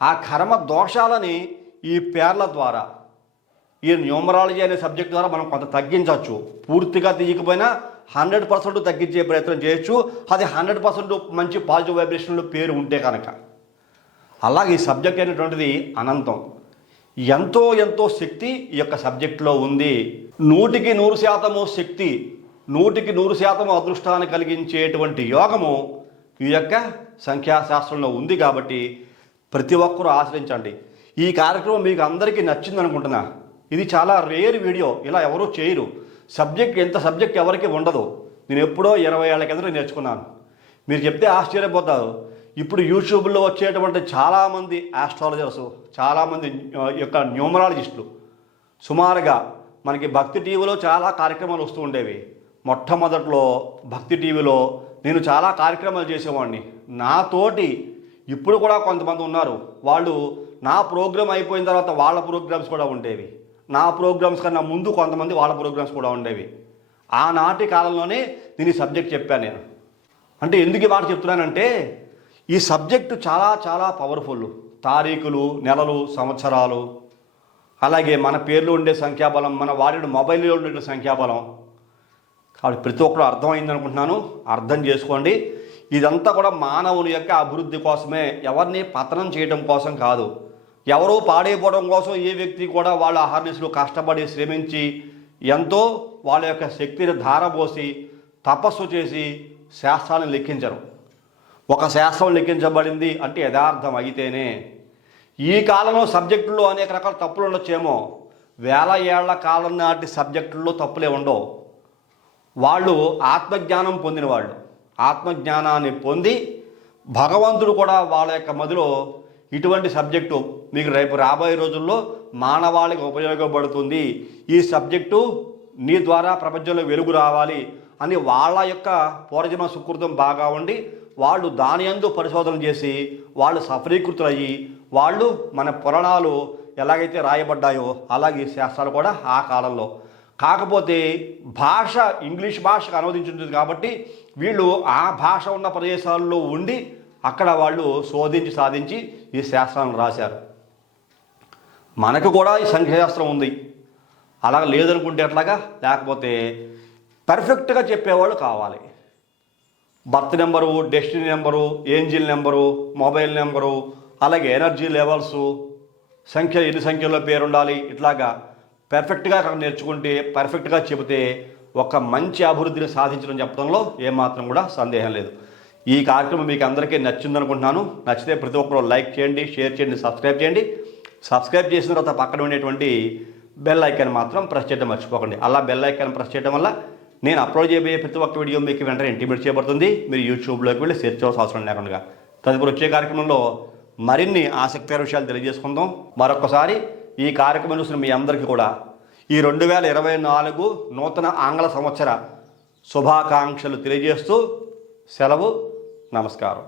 ఆ కర్మ దోషాలని ఈ పేర్ల ద్వారా, ఈ న్యూమరాలజీ అనే సబ్జెక్ట్ ద్వారా మనం కొంత తగ్గించవచ్చు. పూర్తిగా తీయకపోయినా 100% తగ్గించే ప్రయత్నం చేయొచ్చు. అది 100% మంచి పాజిటివ్ వైబ్రేషన్లో పేరు ఉంటే కనుక. అలాగే ఈ సబ్జెక్ట్ అనేటువంటిది అనంతం. ఎంతో ఎంతో శక్తి ఈ యొక్క సబ్జెక్టులో ఉంది. 100% శక్తి, 100% అదృష్టాన్ని కలిగించేటువంటి యోగము ఈ యొక్క సంఖ్యాశాస్త్రంలో ఉంది. కాబట్టి ప్రతి ఒక్కరూ ఆశ్రయించండి. ఈ కార్యక్రమం మీకు అందరికీ నచ్చింది అనుకుంటున్నా. ఇది చాలా రేర్ వీడియో, ఇలా ఎవరూ చేయరు. సబ్జెక్ట్ ఎవరికి ఉండదు. నేను ఎప్పుడో 20 ఏళ్ల కింద నేర్చుకున్నాను. మీరు చెప్తే ఆశ్చర్యపోతారు. ఇప్పుడు యూట్యూబ్లో వచ్చేటువంటి చాలామంది ఆస్ట్రాలజర్స్, చాలామంది యొక్క న్యూమరాలజిస్టులు, సుమారుగా మనకి భక్తి టీవీలో చాలా కార్యక్రమాలు వస్తూ ఉండేవి. మొట్టమొదట్లో భక్తి టీవీలో నేను చాలా కార్యక్రమాలు చేసేవాడిని. నాతోటి ఇప్పుడు కూడా కొంతమంది ఉన్నారు. వాళ్ళు నా ప్రోగ్రాం అయిపోయిన తర్వాత వాళ్ళ ప్రోగ్రామ్స్ కూడా ఉండేవి. నా ప్రోగ్రామ్స్ కన్నా ముందు కొంతమంది వాళ్ళ ప్రోగ్రామ్స్ కూడా ఉండేవి. ఆనాటి కాలంలోనే నేను ఈ సబ్జెక్ట్ చెప్పాను నేను. అంటే ఎందుకు ఈ మాట చెప్తున్నానంటే ఈ సబ్జెక్టు చాలా చాలా పవర్ఫుల్. తారీఖులు, నెలలు, సంవత్సరాలు, అలాగే మన పేర్లు ఉండే సంఖ్యాబలం, మన వాడిన మొబైల్లో ఉండే సంఖ్యాబలం. కాబట్టి ప్రతి ఒక్కరు అర్థమైంది అనుకుంటున్నాను. అర్థం చేసుకోండి. ఇదంతా కూడా మానవుని యొక్క అభివృద్ధి కోసమే, ఎవరిని పతనం చేయడం కోసం కాదు. ఎవరో పాడైపోవడం కోసం ఏ వ్యక్తి కూడా వాళ్ళ అహర్నిశలు కష్టపడి శ్రమించి ఎంతో వాళ్ళ యొక్క శక్తిని ధారపోసి తపస్సు చేసి శాస్త్రాన్ని లెక్కించరు. ఒక శాస్త్రం లెక్కించబడింది అంటే యథార్థం అయితేనే. ఈ కాలంలో సబ్జెక్టుల్లో అనేక రకాల తప్పులు ఉండొచ్చేమో, 1000 ఏళ్ల కాలం నాటి సబ్జెక్టుల్లో తప్పులే ఉండవు. వాళ్ళు ఆత్మజ్ఞానం పొందిన వాళ్ళు. ఆత్మజ్ఞానాన్ని పొంది భగవంతుడు కూడా వాళ్ళ యొక్క మదిలో ఇటువంటి సబ్జెక్టు మీకు రేపు రాబోయే రోజుల్లో మానవాళికి ఉపయోగపడుతుంది, ఈ సబ్జెక్టు నీ ద్వారా ప్రపంచంలో వెలుగు రావాలి అని వాళ్ళ యొక్క పూర్వజన్మ సుకృతం బాగా ఉండి వాళ్ళు దాని యందు పరిశోధన చేసి వాళ్ళు సఫలీకృతులయ్యి వాళ్ళు మన పురాణాలు ఎలాగైతే రాయబడ్డాయో అలాగే శాస్త్రాలు కూడా ఆ కాలంలో. కాకపోతే భాష ఇంగ్లీష్ భాషకు అనువదించుంటుంది కాబట్టి వీళ్ళు ఆ భాష ఉన్న ప్రదేశాల్లో ఉండి అక్కడ వాళ్ళు శోధించి సాధించి ఈ శాస్త్రాలను రాశారు. మనకు కూడా ఈ సంఖ్యాశాస్త్రం ఉంది. అలా లేదనుకుంటే ఎట్లాగా? లేకపోతే పర్ఫెక్ట్గా చెప్పేవాళ్ళు కావాలి. Birth number, destiny number, angel number, mobile number, అలాగే ఎనర్జీ లెవెల్స్, ఎన్ని సంఖ్యలో పేరు ఉండాలి, ఇట్లాగా పర్ఫెక్ట్గా నేర్చుకుంటే, పర్ఫెక్ట్గా చెబితే ఒక మంచి అభివృద్ధిని సాధించడం చెప్పడంలో ఏమాత్రం కూడా సందేహం లేదు. ఈ కార్యక్రమం మీకు అందరికీ నచ్చిందనుకుంటున్నాను. నచ్చితే ప్రతి ఒక్కరు లైక్ చేయండి, షేర్ చేయండి, సబ్స్క్రైబ్ చేయండి. సబ్స్క్రైబ్ చేసిన తర్వాత పక్కన ఉండేటువంటి బెల్ ఐకాన్ మాత్రం ప్రెస్ చేయడం మర్చిపోకండి. అలా బెల్ ఐకాన్ ప్రెస్ చేయడం వల్ల నేను అప్లోడ్ చేయబోయే ప్రతి ఒక్క వీడియో మీకు వెంటనే ఇంటిమేట్ చేయబడుతుంది. మీరు యూట్యూబ్లోకి వెళ్ళి సెర్చ్ చేయాల్సిన అవసరం లేకుండా. తదుపరి వచ్చే కార్యక్రమంలో మరిన్ని ఆసక్తికర విషయాలు తెలియజేసుకుందాం. మరొకసారి ఈ కార్యక్రమం చూసిన మీ అందరికీ కూడా ఈ 2024 నూతన ఆంగ్ల సంవత్సర శుభాకాంక్షలు తెలియజేస్తూ సెలవు. నమస్కారం.